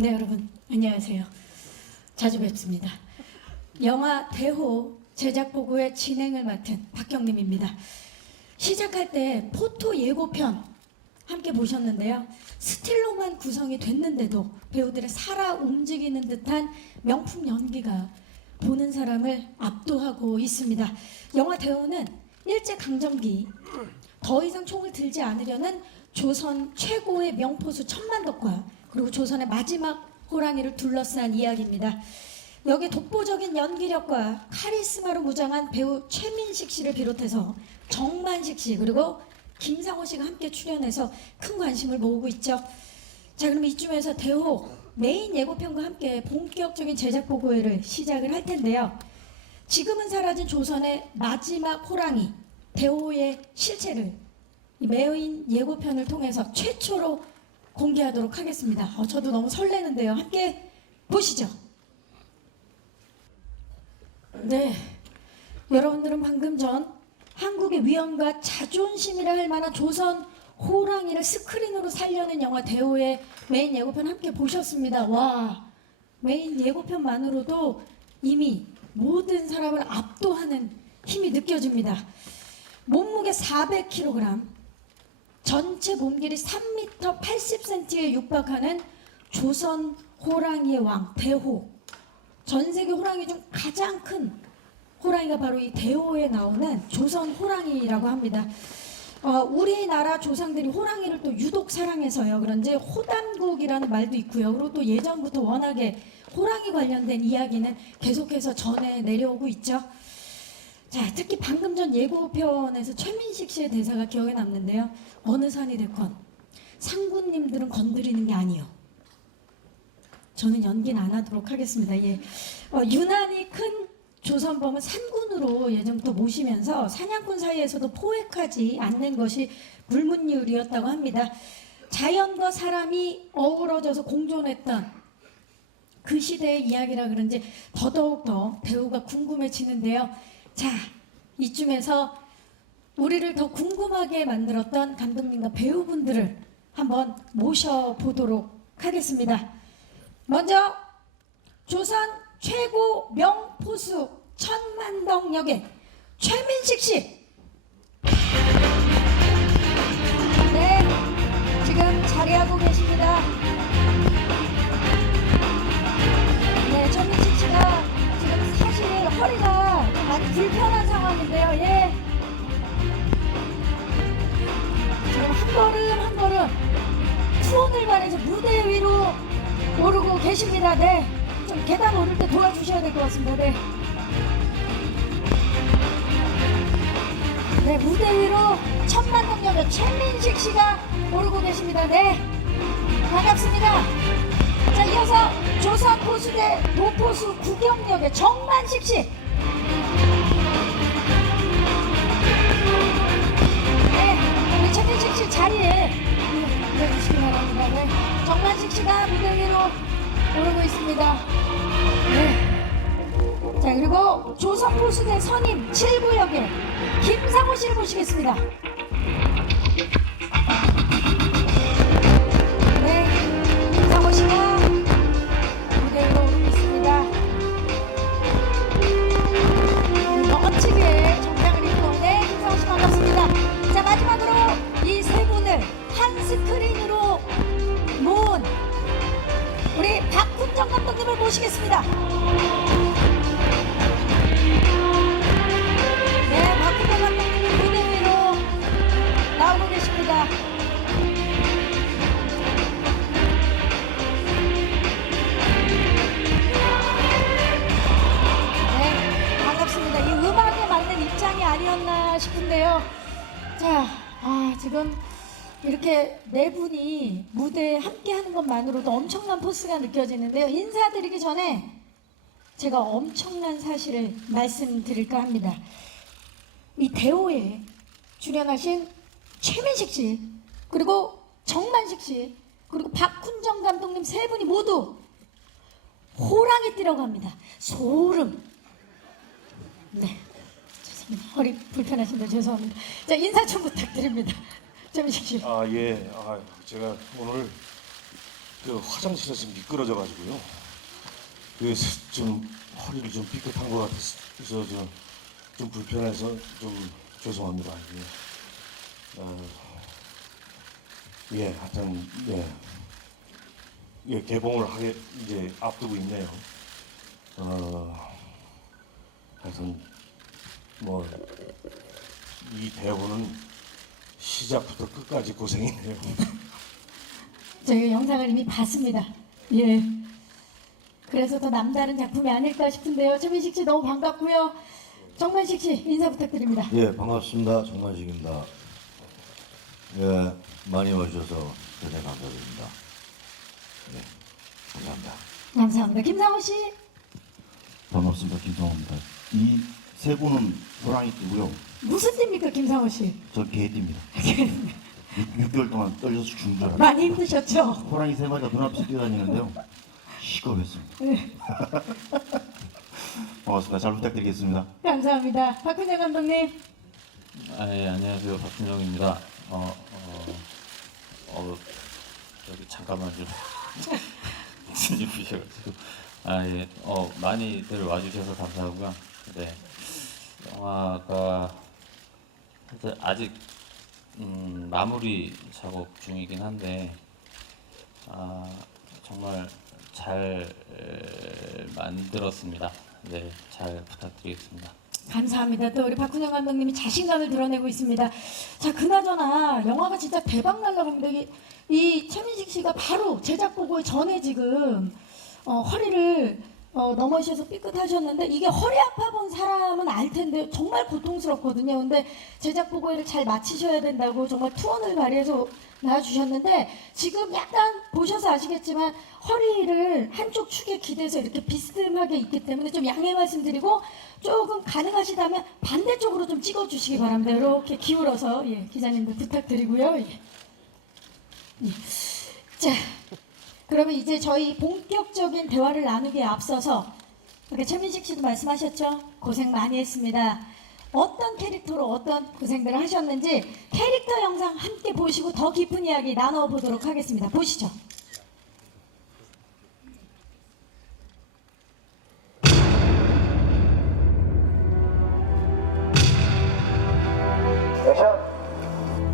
네, 여러분 안녕하세요. 자주 뵙습니다. 영화 대호 제작 보고의 진행을 맡은 박경림입니다. 시작할 때 포토 예고편 함께 보셨는데요. 스틸로만 구성이 됐는데도 배우들의 살아 움직이는 듯한 명품 연기가 보는 사람을 압도하고 있습니다. 영화 대호는 일제강점기 더 이상 총을 들지 않으려는 조선 최고의 명포수 천만덕과 그리고 조선의 마지막 호랑이를 둘러싼 이야기입니다. 여기 독보적인 연기력과 카리스마로 무장한 배우 최민식 씨를 비롯해서 정만식 씨 그리고 김상호 씨가 함께 출연해서 큰 관심을 모으고 있죠. 자, 그럼 이쯤에서 대호 메인 예고편과 함께 본격적인 제작 보고회를 시작을 할 텐데요. 지금은 사라진 조선의 마지막 호랑이 대호의 실체를 이 메인 예고편을 통해서 최초로 공개하도록 하겠습니다. 저도 너무 설레는데요. 함께 보시죠. 네, 여러분들은 방금 전 한국의 위엄과 자존심이라 할 만한 조선 호랑이를 스크린으로 살려낸 영화 대호의 메인 예고편 함께 보셨습니다. 와, 메인 예고편만으로도 이미 모든 사람을 압도하는 힘이 느껴집니다. 몸무게 400kg, 전체 몸길이 3m 80cm에 육박하는 조선 호랑이의 왕 대호. 전 세계 호랑이 중 가장 큰 호랑이가 바로 이 대호에 나오는 조선 호랑이라고 합니다. 우리나라 조상들이 호랑이를 또 유독 사랑해서요. 그런지 호담국이라는 말도 있고요. 그리고 또 예전부터 워낙에 호랑이 관련된 이야기는 계속해서 전해 내려오고 있죠. 자, 특히 방금 전 예고편에서 최민식 씨의 대사가 기억에 남는데요. 어느 산이 됐건 상군님들은 건드리는 게 아니요. 저는 연기는 안 하도록 하겠습니다. 예. 유난히 큰 조선범은 산군으로 예전부터 모시면서 사냥꾼 사이에서도 포획하지 않는 것이 불문율이었다고 합니다. 자연과 사람이 어우러져서 공존했던 그 시대의 이야기라 그런지 더더욱 더 배우가 궁금해지는데요. 자, 이쯤에서 우리를 더 궁금하게 만들었던 감독님과 배우분들을 한번 모셔보도록 하겠습니다. 먼저 조선 최고 명포수 천만덕 역의 최민식 씨. 네, 지금 자리하고 계십니다. 네, 최민식 씨가 지금 사실 허리가 좀 많이 불편한 상황인데요. 예. 지금 한 걸음 한 걸음 투혼을 말해서 무대 위로 오르고 계십니다. 네. 좀 계단 오를 때 도와주셔야 될 것 같습니다. 네. 네, 무대 위로 천만덕 역의 최민식 씨가 오르고 계십니다. 네. 반갑습니다. 자, 이어서 조선 포수대 노포수 구경역의 정만식 씨. 네, 우리 최민식 씨 자리에 앉아주시기 바랍니다. 네. 정만식 씨가 무대 위로 오르고 있습니다. 네. 자, 그리고 조선 포수대 선임 7구역의 김상호 씨를 모시겠습니다. 네, 김상호 씨가 무대 위로 오르고 있습니다. 멋지게 정장을 입고, 네, 김상호 씨 반갑습니다. 자, 마지막으로 이 세 분을 한 스크린으로 모은 우리 박훈정 감독님을 모시겠습니다. 네, 박훈정 감독님이 무대 위로 나오고 계십니다. 네, 반갑습니다. 이 음악에 맞는 입장이 아니었나 싶은데요. 자, 지금 이렇게 네 분이 무대에 함께 하는 것만으로도 엄청난 포스가 느껴지는데요. 인사드리기 전에 제가 엄청난 사실을 말씀드릴까 합니다. 이 대호에 출연하신 최민식 씨, 그리고 정만식 씨, 그리고 박훈정 감독님 세 분이 모두 호랑이띠라고 합니다. 소름. 네, 죄송합니다. 허리 불편하신데 죄송합니다. 자, 인사 좀 부탁드립니다. 최민식 씨. 예. 제가 오늘 그 화장실에서 미끄러져가지고요. 그래서 좀 허리를 좀 삐끗한 것 같아서 좀 불편해서 좀 죄송합니다. 하여튼 개봉을 하게 이제 앞두고 있네요. 하여튼 뭐 이 대본은 시작부터 끝까지 고생이네요. 저희가 영상을 이미 봤습니다. 예. 그래서 더 남다른 작품이 아닐까 싶은데요. 최민식 씨 너무 반갑고요. 정만식 씨 인사 부탁드립니다. 예, 반갑습니다. 정만식입니다. 예, 많이 와주셔서 대단히 감사드립니다. 네, 감사합니다. 감사합니다. 김상호 씨. 반갑습니다. 김상호입니다. 이 세 분은 호랑이 띠고요. 무슨 띠입니까, 김상호 씨? 저 개띠입니다. 6개월 동안 떨려서 죽는 줄 알았어요. 많이 힘드셨죠? 호랑이 세 마리가 눈앞에서 뛰어다니는데요. 시겁했습니다. 네. 반갑습니다. 잘 부탁드리겠습니다. 감사합니다. 박훈영 감독님. 예, 안녕하세요. 박준영입니다. 여기 잠깐만 좀 진입이셔가지고 많이들 와주셔서 감사하고요. 네, 영화가 아직 마무리 작업 중이긴 한데 정말 잘 만들었습니다. 네, 잘 부탁드리겠습니다. 감사합니다. 또 우리 박훈영 감독님이 자신감을 드러내고 있습니다. 자, 그나저나 영화가 진짜 대박 날라고 봅니다. 이 최민식 씨가 바로 제작 보고 전에 지금 허리를 넘어지셔서 삐끗하셨는데 이게 허리 아파 본 사람은 알 텐데 정말 고통스럽거든요. 근데 제작 보고를 잘 마치셔야 된다고 정말 투혼을 발휘해서 나와주셨는데 지금 약간 보셔서 아시겠지만 허리를 한쪽 축에 기대서 이렇게 비스듬하게 있기 때문에 좀 양해 말씀드리고 조금 가능하시다면 반대쪽으로 좀 찍어주시기 바랍니다. 이렇게 기울어서 기자님들 부탁드리고요. 자, 그러면 이제 저희 본격적인 대화를 나누기에 앞서서 이렇게 최민식 씨도 말씀하셨죠? 고생 많이 했습니다. 어떤 캐릭터로 어떤 고생들을 하셨는지 캐릭터 영상 함께 보시고 더 깊은 이야기 나눠보도록 하겠습니다. 보시죠.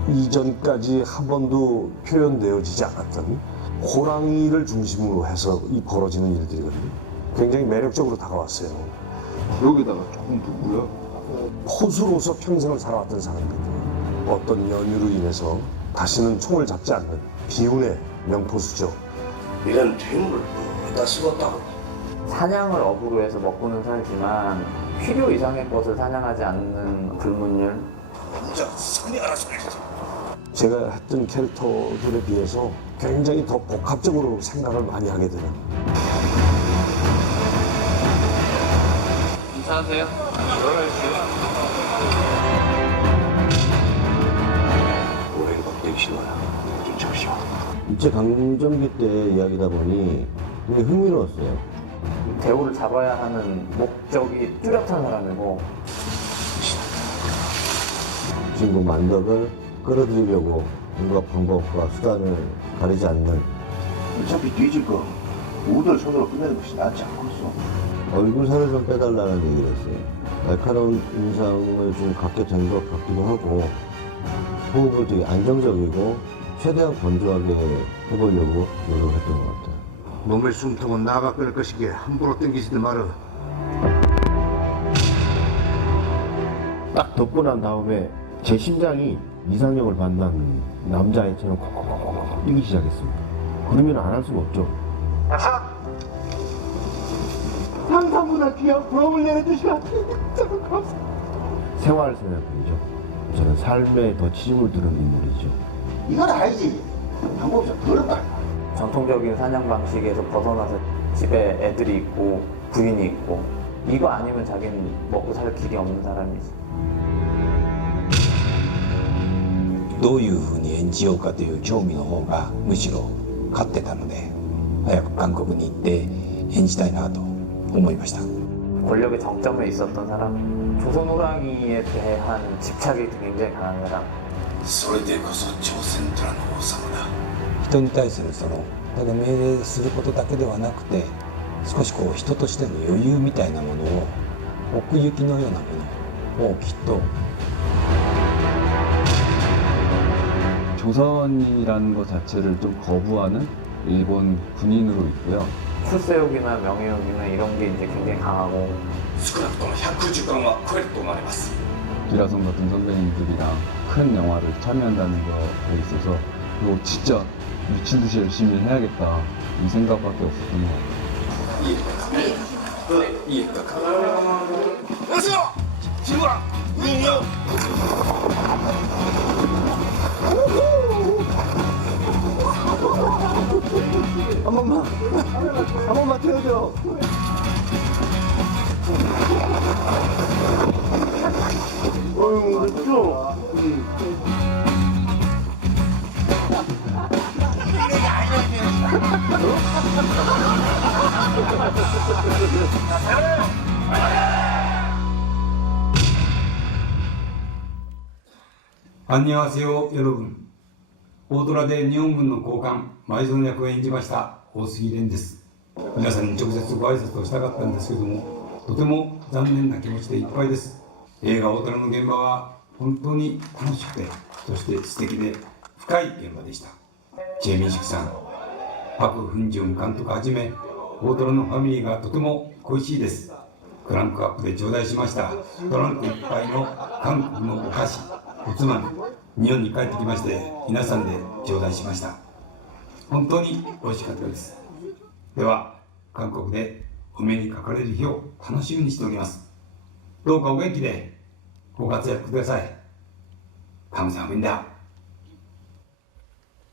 이전까지 한 번도 표현되어지지 않았던 호랑이를 중심으로 해서 이 벌어지는 일들이거든요. 굉장히 매력적으로 다가왔어요. 여기다가 조금 두고요. 포수로서 평생을 살아왔던 사람들이 어떤 연유로 인해서 다시는 총을 잡지 않는 비운의 명포수죠. 이런 퇴물을 어디다 쓰겠다고? 사냥을 업으로 해서 먹고는 살지만 필요 이상의 것을 사냥하지 않는 불문율. 진짜 선이 알아서 해야지. 제가 했던 캐릭터들에 비해서 굉장히 더 복합적으로 생각을 많이 하게 되는. 괜찮으세요? 오래 막대기 싫어요. 좀 잡으시오. 일제 강점기 때 이야기다 보니 되게 흥미로웠어요. 대우를 잡아야 하는 목적이 뚜렷한 사람이고 주인공 만덕을 끌어들이려고 뭔가 방법과 수단을 가리지 않는 어차피 뒤질 거 우들 손으로 끝내는 것이 낫지 않겠어. 얼굴 살을 좀 빼달라는 얘기를 했어요. 날카로운 인상을 좀 갖게 된 것 같기도 하고 호흡을 되게 안정적이고 최대한 건조하게 해보려고 노력했던 것 같아요. 몸의 숨통은 나가 끊을 것이기에 함부로 땡기지들 마라. 딱 덮고 난 다음에 제 심장이 이상형을 만난 남자애처럼 콕콕콕콕 뛰기 시작했습니다. 그러면 안 할 수가 없죠. 상상보다 귀한 부러움을 내려주시라. 정말 감사합니다. 생활 생각이죠. 저는 삶에 더 치중을 두는 인물이죠. 이건 아니지. 방법이 좀 더럽다. 전통적인 사냥 방식에서 벗어나서 집에 애들이 있고 부인이 있고 이거 아니면 자기는 먹고 살 길이 없는 사람이지. どういうふうに演じようかという興味の方がむしろ勝ってたので早く韓国に行って演じたいなと思いました。 권력의 정점에 있었던 사람, 조선 호랑이에 대한 집착이 굉장히 강한 사람. それでこそ朝鮮虎の王様だ。人に対するただ命令することだけではなくて、少しこう人としての余裕みたいなものを、奥行きのようなものをきっと 조선이라는 것 자체를 좀 거부하는 일본 군인으로 있고요. 출세욕이나 명예욕이나 이런 게 이제 굉장히 강하고 少なくとも100時間は超えると思われます 기라성 같은 선배님들이랑 큰 영화를 참여한다는 거에 있어서 이거 진짜 미친 듯이 열심히 해야겠다 이 생각밖에 없었던 것 같아요. いいか 한 번만 태워줘. 어휴, 늦죠? 안녕하세요, 여러분. 오드라で日本軍の高官前園役を演じました大杉蓮です。皆さんに直接ご挨拶をしたかったんですけども、とても残念な気持ちでいっぱいです。映画大虎の現場は本当に楽しくて、そして素敵で深い現場でした。チェ・ミンシクさん、パク・フンジュン監督はじめ、大虎のファミリーがとても恋しいです。クランクアップで頂戴しましたトランクいっぱいの韓国のお菓子、おつまみ、日本に帰ってきまして皆さんで頂戴しました。本当に美味しかったです。では韓国でお目にかかれる日を楽しみにしております。どうかお元気でご活躍ください。감사합니다.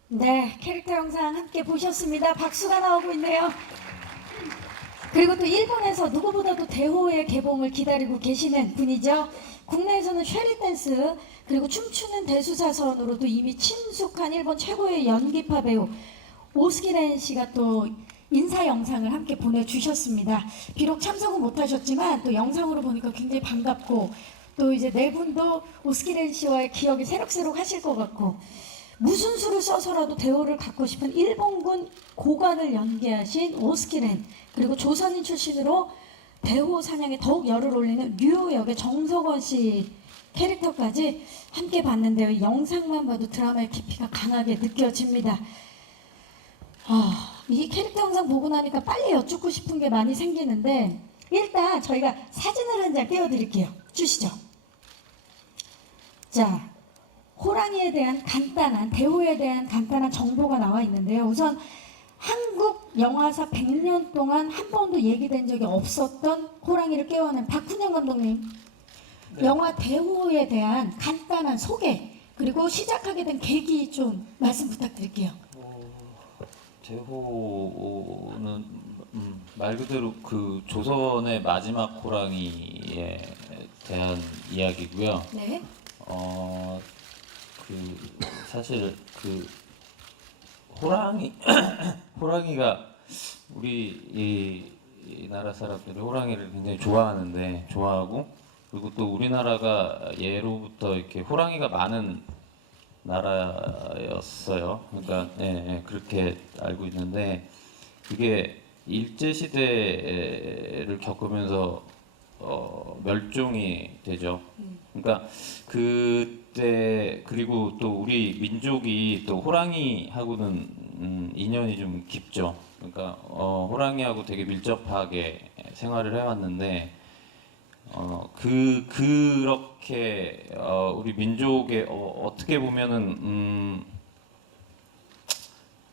네, 캐릭터 영상 함께 보셨습니다. 박수가 나오고 있네요. 그리고 또 일본에서 누구보다도 대호의 개봉을 기다리고 계시는 분이죠. 국내에서는 쉐리 댄스 그리고 춤추는 대수사선으로도 이미 친숙한 일본 최고의 연기파 배우 오스기렌 씨가 또 인사 영상을 함께 보내주셨습니다. 비록 참석은 못하셨지만 또 영상으로 보니까 굉장히 반갑고 또 이제 네 분도 오스기렌 씨와의 기억이 새록새록 하실 것 같고 무슨 수를 써서라도 대호를 갖고 싶은 일본군 고관을 연기하신 오스기렌 그리고 조선인 출신으로 대호 사냥에 더욱 열을 올리는 류 역의 정석원 씨 캐릭터까지 함께 봤는데요. 영상만 봐도 드라마의 깊이가 강하게 느껴집니다. 이 캐릭터 영상 보고 나니까 빨리 여쭙고 싶은 게 많이 생기는데 일단 저희가 사진을 한 장 띄워드릴게요. 주시죠. 자, 호랑이에 대한 간단한 대호에 대한 간단한 정보가 나와 있는데요. 우선 한국 영화사 100년 동안 한 번도 얘기된 적이 없었던 호랑이를 깨워낸 박훈영 감독님. 네. 영화 대호에 대한 간단한 소개 그리고 시작하게 된 계기 좀 말씀 부탁드릴게요. 대호는 말 그대로 그 조선의 마지막 호랑이에 대한 이야기고요. 네. 그 사실 그 호랑이가 우리 이 나라 사람들이 호랑이를 굉장히 좋아하고 그리고 또 우리나라가 예로부터 이렇게 호랑이가 많은 나라였어요. 그러니까 그렇게 알고 있는데 그게 일제 시대를 겪으면서 멸종이 되죠. 그러니까 그때 그리고 또 우리 민족이 또 호랑이하고는 인연이 좀 깊죠. 그러니까 호랑이하고 되게 밀접하게 생활을 해왔는데 그렇게 우리 민족의 어떻게 보면은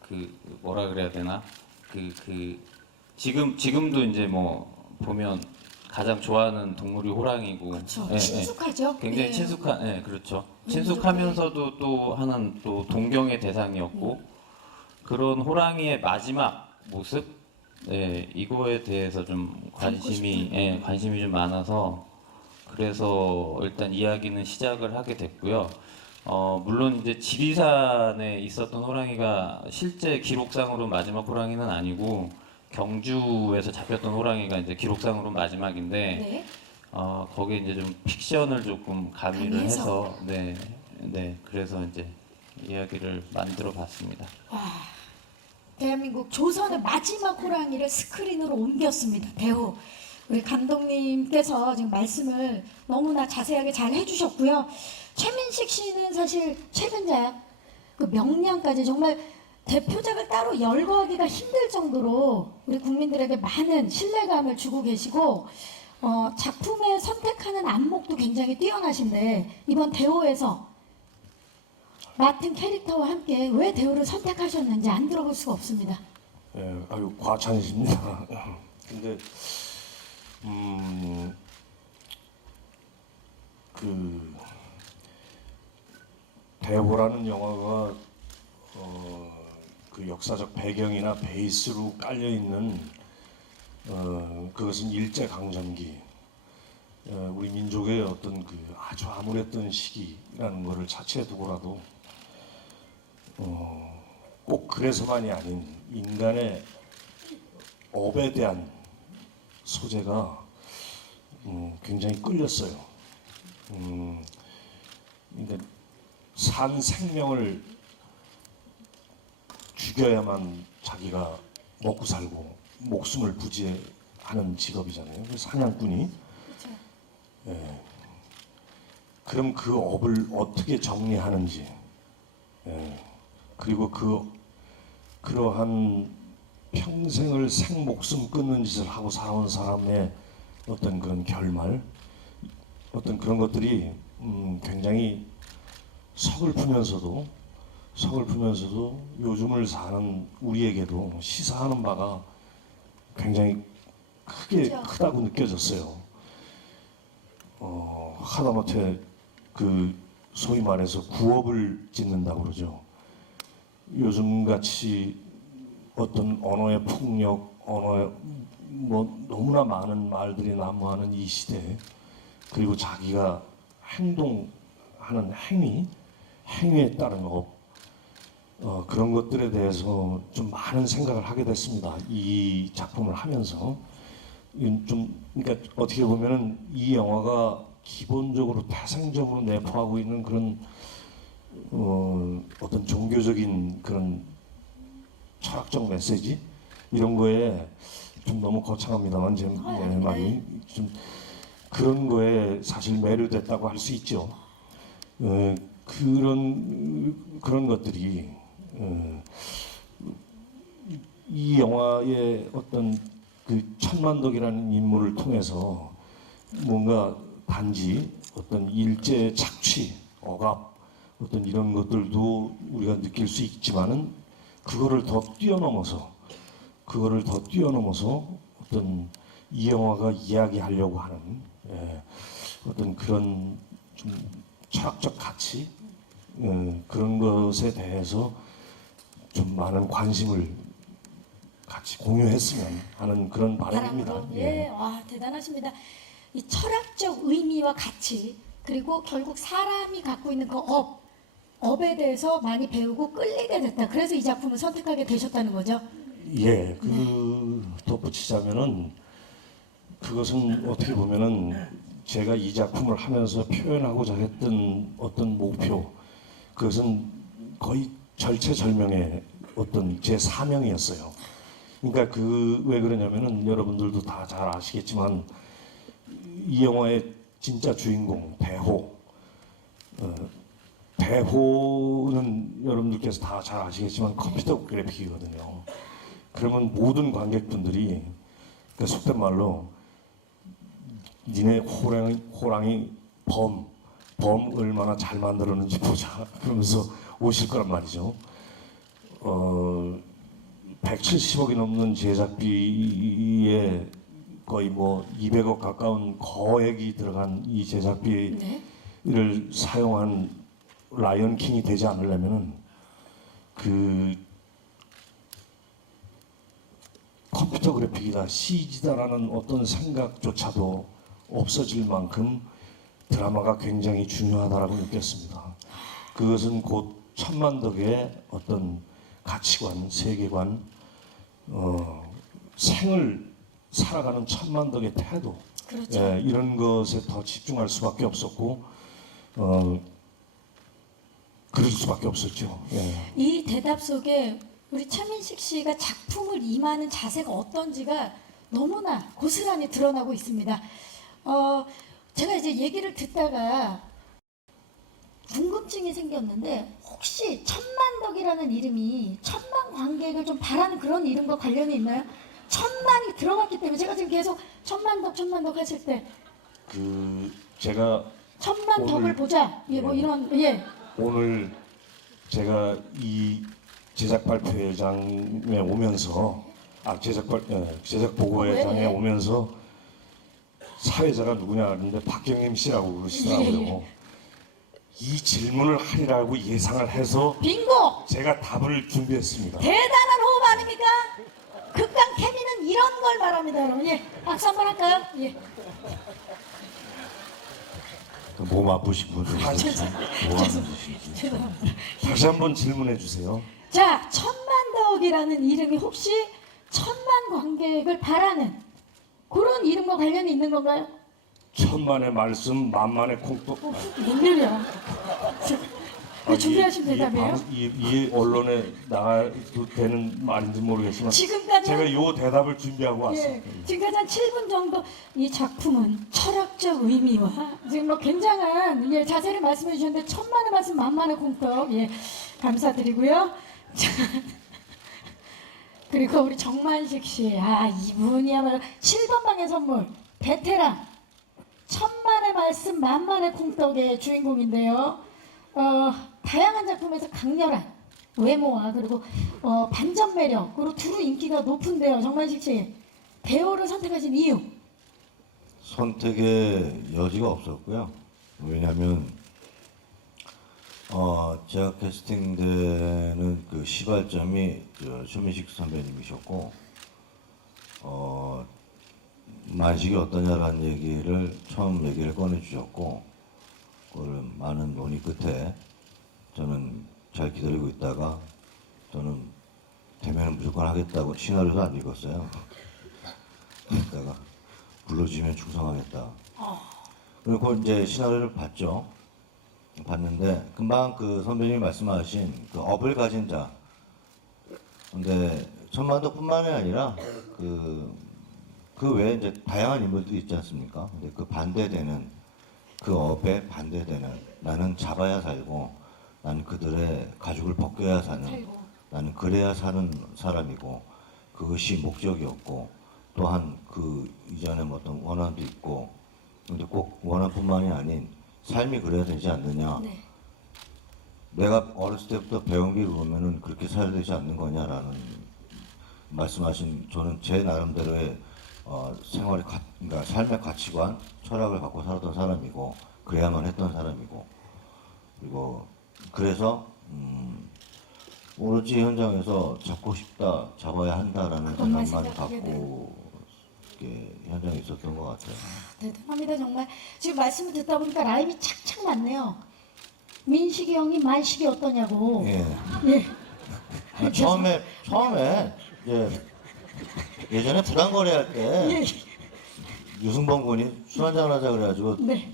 그 뭐라 그래야 되나 지금도 이제 뭐 보면 가장 좋아하는 동물이 호랑이고 그렇죠. 친숙하죠. 굉장히 친숙한 그렇죠. 친숙하면서도 또 하나는 또 동경의 대상이었고 그런 호랑이의 마지막 모습 이거에 대해서 좀 관심이 좀 많아서 그래서 일단 이야기는 시작을 하게 됐고요. 물론 이제 지리산에 있었던 호랑이가 실제 기록상으로 마지막 호랑이는 아니고 경주에서 잡혔던 호랑이가 이제 기록상으로 마지막인데 거기에 이제 좀 픽션을 조금 가미를 해서 그래서 이제 이야기를 만들어 봤습니다. 대한민국 조선의 마지막 호랑이를 스크린으로 옮겼습니다. 대호. 우리 감독님께서 지금 말씀을 너무나 자세하게 잘 해주셨고요. 최민식 씨는 사실 최근작 그 명량까지 정말 대표작을 따로 열거하기가 힘들 정도로 우리 국민들에게 많은 신뢰감을 주고 계시고 작품에 선택하는 안목도 굉장히 뛰어나신데 이번 대호에서 맡은 캐릭터와 함께 왜 대호를 선택하셨는지 안 들어볼 수가 없습니다. 예, 아유 과찬이십니다. 근데 그 대호라는 영화가 그 역사적 배경이나 베이스로 깔려 있는 그것은 일제 강점기 우리 민족의 어떤 그 아주 암울했던 시기라는 것을 자체에 두고라도 꼭 그래서만이 아닌 인간의 업에 대한 소재가 굉장히 끌렸어요. 그러니까 산 생명을 죽여야만 자기가 먹고 살고 목숨을 부지하는 직업이잖아요. 사냥꾼이. 예. 그럼 그 업을 어떻게 정리하는지, 예. 그리고 그러한 평생을 생목숨 끊는 짓을 하고 살아온 사람의 어떤 그런 결말, 어떤 그런 것들이 굉장히 서글프면서도 요즘을 사는 우리에게도 시사하는 바가 굉장히 크다고 느껴졌어요. 하다못해 그 소위 말해서 구업을 짓는다고 그러죠. 요즘같이 어떤 언어의 폭력, 언어의 뭐 너무나 많은 말들이 난무하는 이 시대에 그리고 자기가 행동하는 행위에 따른 업 그런 것들에 대해서 좀 많은 생각을 하게 됐습니다. 이 작품을 하면서 그러니까 어떻게 보면은 이 영화가 기본적으로 태생적으로 내포하고 있는 그런 어떤 종교적인 그런 철학적 메시지 이런 거에 좀 너무 거창합니다만 제 말이 좀 그런 거에 사실 매료됐다고 할 수 있죠. 그런 것들이 이 영화의 어떤 그 천만덕이라는 인물을 통해서 뭔가 단지 어떤 일제의 착취, 억압 어떤 이런 것들도 우리가 느낄 수 있지만은 그거를 더 뛰어넘어서 어떤 이 영화가 이야기하려고 하는 어떤 그런 좀 철학적 가치 그런 것에 대해서 좀 많은 관심을 같이 공유했으면 하는 그런 바람입니다. 예, 와 대단하십니다. 이 철학적 의미와 가치 그리고 결국 사람이 갖고 있는 그 업에 대해서 많이 배우고 끌리게 됐다. 그래서 이 작품을 선택하게 되셨다는 거죠? 예, 덧붙이자면은 그것은 어떻게 보면은 제가 이 작품을 하면서 표현하고자 했던 어떤 목표, 그것은 거의 절체절명의 어떤 제 사명이었어요. 그러니까 왜 그러냐면은 여러분들도 다 잘 아시겠지만 이 영화의 진짜 주인공 대호는 여러분들께서 다 잘 아시겠지만 컴퓨터 그래픽이거든요. 그러면 모든 관객분들이 속된 말로 니네 호랑이 범 얼마나 잘 만들었는지 보자 그러면서 오실 거란 말이죠. 170억이 넘는 제작비에 거의 뭐 200억 가까운 거액이 들어간 이 제작비를 사용한 라이언 킹이 되지 않으려면은 그 컴퓨터 그래픽이다, CG다라는 어떤 생각조차도 없어질 만큼 드라마가 굉장히 중요하다라고 느꼈습니다. 그것은 곧 천만덕의 어떤 가치관, 세계관, 생을 살아가는 천만덕의 태도, 그렇죠. 이런 것에 더 집중할 수밖에 없었고, 그럴 수밖에 없었죠. 예. 이 대답 속에 우리 최민식 씨가 작품을 임하는 자세가 어떤지가 너무나 고스란히 드러나고 있습니다. 제가 이제 얘기를 듣다가 궁금증이 생겼는데 혹시 천만덕이라는 이름이 천만 관객을 좀 바라는 그런 이름과 관련이 있나요? 천만이 들어갔기 때문에 제가 지금 계속 천만덕 하실 때 제가 천만덕을 오늘- 보자 뭐 이런 오늘 제가 이 제작 발표회장에 오면서 제작 보고회장에 네. 오면서 사회자가 누구냐 하는데 박경림 씨라고 그러시더라고요. 예. 이 질문을 하리라고 예상을 해서 빙고! 제가 답을 준비했습니다. 대단한 호흡 아닙니까? 극강 케미는 이런 걸 말합니다, 여러분. 예, 박수 한번 할까요? 예. 몸 아프신 분들 뭐 하는 짓이지? 죄송합니다. 다시 한번 질문해 주세요. 자, 천만덕이라는 이름이 혹시 천만 관객을 바라는 그런 이름과 관련이 있는 건가요? 천만의 말씀, 만만의 콩떡. 웬일이야? 준비하신 대답이에요? 이 언론에 나가도 되는 말인지 모르겠지만 지금까지 제가 이 대답을 준비하고 왔어요. 예, 지금까지 한 7분 정도 이 작품은 철학적 의미와 지금 뭐 굉장한 자세를 말씀해 주셨는데 천만의 말씀 만만의 콩떡 감사드리고요. 자, 그리고 우리 정만식 씨, 이분이야말로 7번 방의 선물 베테랑 천만의 말씀 만만의 콩떡의 주인공인데요. 다양한 작품에서 강렬한 외모와 그리고 반전 매력으로 두루 인기가 높은데요. 정만식 씨, 배우를 선택하신 이유? 선택의 여지가 없었고요. 왜냐하면 제가 캐스팅되는 그 시발점이 최민식 선배님이셨고 만식이 어떠냐라는 얘기를 처음 얘기를 꺼내주셨고 그걸 많은 논의 끝에 저는 잘 기다리고 있다가 저는 대면은 무조건 하겠다고 시나리오도 안 읽었어요. 그러다가 불러주면 충성하겠다. 그리고 이제 시나리오를 봤죠. 봤는데 금방 그 선배님이 말씀하신 그 업을 가진 자. 근데 천만덕뿐만이 아니라 그 외에 이제 다양한 인물들이 있지 않습니까? 근데 그 반대되는 그 업에 반대되는 나는 잡아야 살고 나는 그들의 가죽을 벗겨야 사는 나는 그래야 사는 사람이고 그것이 목적이었고 또한 그 이전에 어떤 원한도 있고 근데 꼭 원한뿐만이 아닌 삶이 그래야 되지 않느냐. 네. 내가 어렸을 때부터 배운 게 그러면은 그렇게 살아야 되지 않는 거냐라는 말씀하신 저는 제 나름대로의 그러니까 삶의 가치관, 철학을 갖고 살았던 사람이고 그래야만 했던 사람이고 그리고 그래서 오로지 현장에서 잡고 싶다, 잡아야 한다라는 그것만 생각만 생각하게 갖고 이렇게 현장에 있었던 것 같아요. 대단합니다 정말. 지금 말씀을 듣다 보니까 라임이 착착 맞네요. 민식이 형이 만식이 어떠냐고. 예. 예. 처음에 예전에 부당거래 할 때 유승범 군이 술 한잔 하자 그래가지고 네.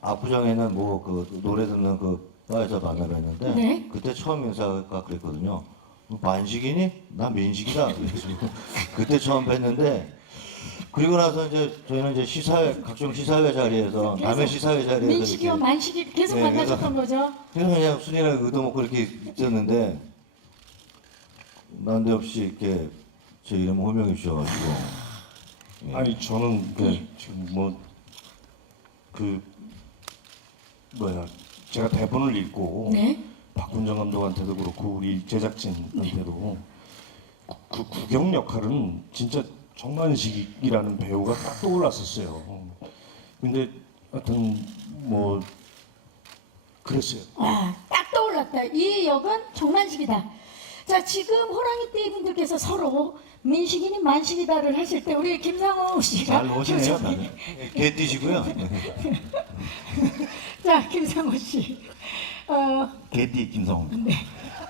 압구정에는 뭐 그 노래 듣는 그 바에서 만나려 했는데 네. 그때 처음 인사가 그랬거든요. 만식이니? 나 민식이다. 그래가지고 그때 처음 뵀는데 그리고 나서 이제 저희는 이제 각종 시사회 자리에서 남의 시사회 자리에서 민식이와 만식이 계속 만나셨던 거죠. 그래서 그냥 술이나 의도먹고 이렇게 있었는데 난데없이 이렇게 제 이름 호명해 주셔가지고 아니 저는 지금 제가 대본을 읽고 네. 박군정 감독한테도 그렇고 우리 제작진한테도 그 구경 역할은 진짜 정만식이라는 배우가 딱 떠올랐었어요. 근데 하여튼 뭐 그랬어요. 딱 떠올랐다. 이 역은 정만식이다. 자, 지금 호랑이띠 분들께서 서로 민식이니 만식이다를 하실 때 우리 김상호 씨가 잘 오시네요. 다들. 개띠시고요. 자, 김상호 씨. 개띠 김성훈. 네.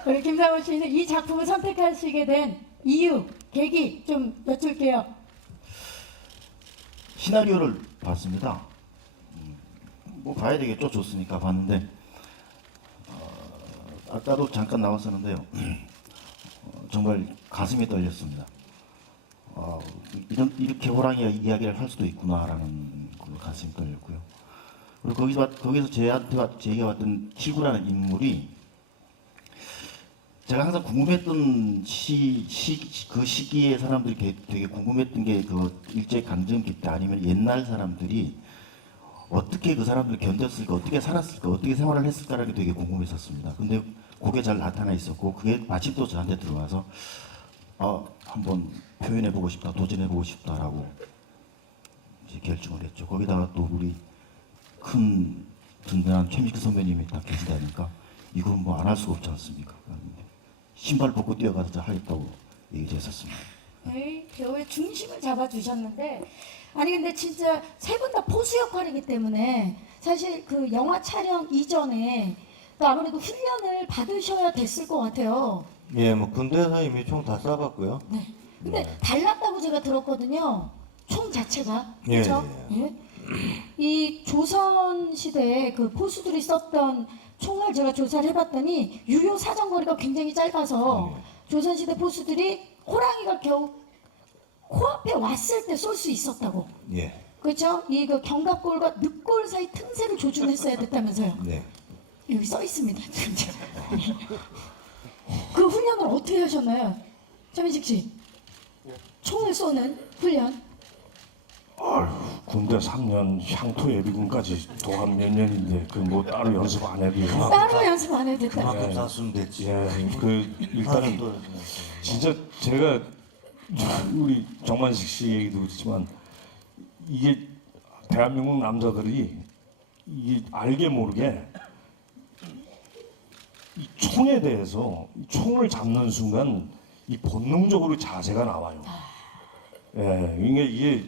우리 김상호 씨는 이 작품을 선택하시게 된 이유, 계기 좀 여쭐게요. 시나리오를 봤습니다. 뭐 봐야 되겠죠. 줬으니까 봤는데 아까도 잠깐 나왔었는데요. 정말 가슴이 떨렸습니다. 이렇게 호랑이가 이야기를 할 수도 있구나라는 그 가슴이 떨렸고요. 그리고 거기서 제가 봤던 칠구라는 인물이 제가 항상 궁금했던 그 시기에 사람들이 되게 궁금했던 게 그 일제 강점기 때 아니면 옛날 사람들이 어떻게 그 사람들을 견뎠을까, 어떻게 살았을까, 어떻게 생활을 했을까라는 게 되게 궁금했었습니다. 근데 그게 잘 나타나 있었고 그게 마침 또 저한테 들어와서 한번 표현해보고 싶다, 도전해보고 싶다라고 이제 결정을 했죠. 거기다가 또 우리 큰 든든한 최민식 선배님이 딱 계시다니까 이건 뭐 안 할 수가 없지 않습니까? 신발 벗고 뛰어가서 하겠다고 얘기했었습니다. 네, 배우의 중심을 잡아주셨는데 아니 근데 진짜 세 분 다 포수 역할이기 때문에 사실 그 영화 촬영 이전에 또 아무래도 훈련을 받으셔야 됐을 것 같아요. 예, 뭐 군대에서 이미 총 다 쏴봤고요. 네. 근데 달랐다고 제가 들었거든요. 총 자체가. 예, 그렇죠? 예. 이 조선 시대에 그 포수들이 썼던 총을 제가 조사를 해봤더니 유효 사정거리가 굉장히 짧아서 조선 시대 포수들이 호랑이가 겨우 코앞에 왔을 때 쏠 수 있었다고. 예. 그렇죠? 이 그 견갑골과 늑골 사이 틈새를 조준했어야 됐다면서요. 네. 여기 써 있습니다. 진짜. 그 훈련을 어떻게 하셨나요? 최민식 씨. 총을 쏘는 훈련. 군대 3년, 향토 예비군까지 동안 몇 년인데 그 뭐 따로 연습 안 해도 따로 연습 안 해도 됐다. 그만큼 쐈으면 됐지. 예, 그 일단은 진짜 제가 우리 정만식 씨 얘기도 그렇지만 이게 대한민국 남자들이 이게 알게 모르게 이 총에 대해서 이 총을 잡는 순간 이 본능적으로 자세가 나와요. 예, 이게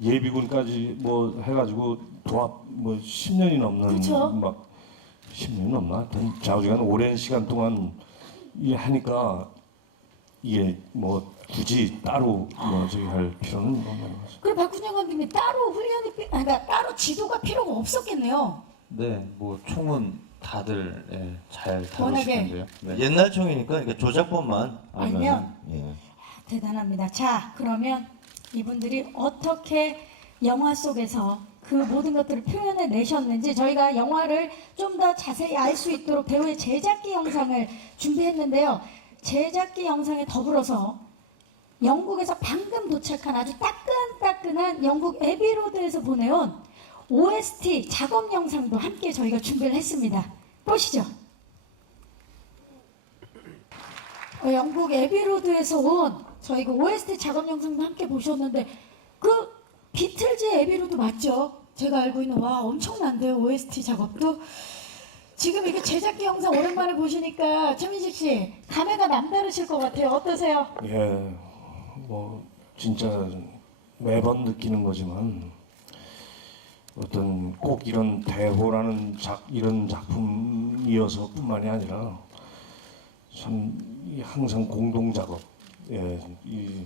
예비군까지 뭐 해가지고 도합 뭐 10년이 넘는 그쵸? 막 10년이 넘나? 하여튼 좌우지간 오랜 시간 동안 이 하니까 이게 뭐 굳이 따로 뭐 저기 할 필요는 없는 거죠. 그리고 박훈영 감독님 따로 훈련이 그러니까 따로 지도가 필요가 없었겠네요. 네, 뭐 총은 다들 잘 워낙에. 다루시는데요. 네. 옛날 총이니까 그러니까 조작법만 알면? 예. 대단합니다. 자, 그러면 이분들이 어떻게 영화 속에서 그 모든 것들을 표현해 내셨는지 저희가 영화를 좀 더 자세히 알 수 있도록 배우의 제작기 영상을 준비했는데요. 제작기 영상에 더불어서 영국에서 방금 도착한 아주 따끈따끈한 영국 에비로드에서 보내온 OST 작업 영상도 함께 저희가 준비를 했습니다. 보시죠. 영국 에비로드에서 온 저희 그 OST 작업 영상도 함께 보셨는데 그 비틀즈 에비로드 맞죠? 제가 알고 있는 와 엄청난데요 OST 작업도 지금 이게 제작기 영상 오랜만에 보시니까 최민식 씨 감회가 남다르실 것 같아요. 어떠세요? 예, 뭐 진짜 매번 느끼는 거지만 어떤 꼭 이런 대호라는 이런 작품이어서뿐만이 아니라 참 항상 공동 작업, 이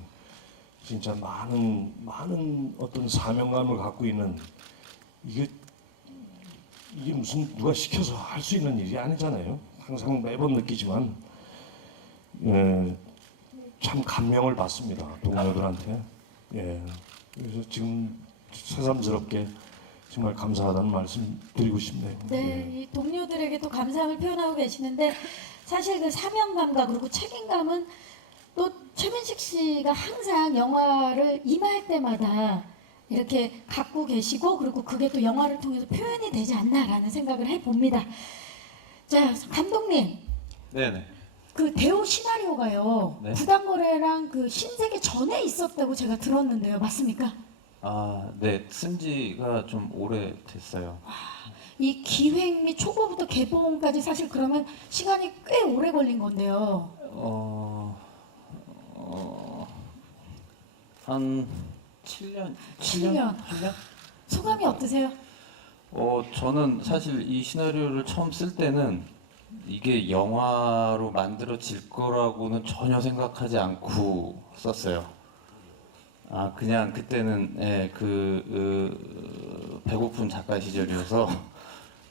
진짜 많은 어떤 사명감을 갖고 있는 이게 무슨 누가 시켜서 할 수 있는 일이 아니잖아요. 항상 매번 느끼지만 참 감명을 받습니다. 동료들한테. 그래서 지금 새삼스럽게 정말 감사하다는 말씀 드리고 싶네요. 네, 이 동료들에게도 감사함을 표현하고 계시는데 사실 그 사명감과 그리고 책임감은 또 최민식 씨가 항상 영화를 임할 때마다 이렇게 갖고 계시고 그리고 그게 또 영화를 통해서 표현이 되지 않나라는 생각을 해봅니다. 자, 감독님. 네네. 그 대호 시나리오가요. 네. 구단거래랑 그 신세계 전에 있었다고 제가 들었는데요. 맞습니까? 네, 쓴 지가 좀 오래 됐어요. 이 기획 및 초보부터 개봉까지 사실 그러면 시간이 꽤 오래 걸린 건데요. 한 7년? 7년. 소감이 어떠세요? 저는 사실 이 시나리오를 처음 쓸 때는 이게 영화로 만들어질 거라고는 전혀 생각하지 않고 썼어요. 그냥 그때는 배고픈 작가 시절이어서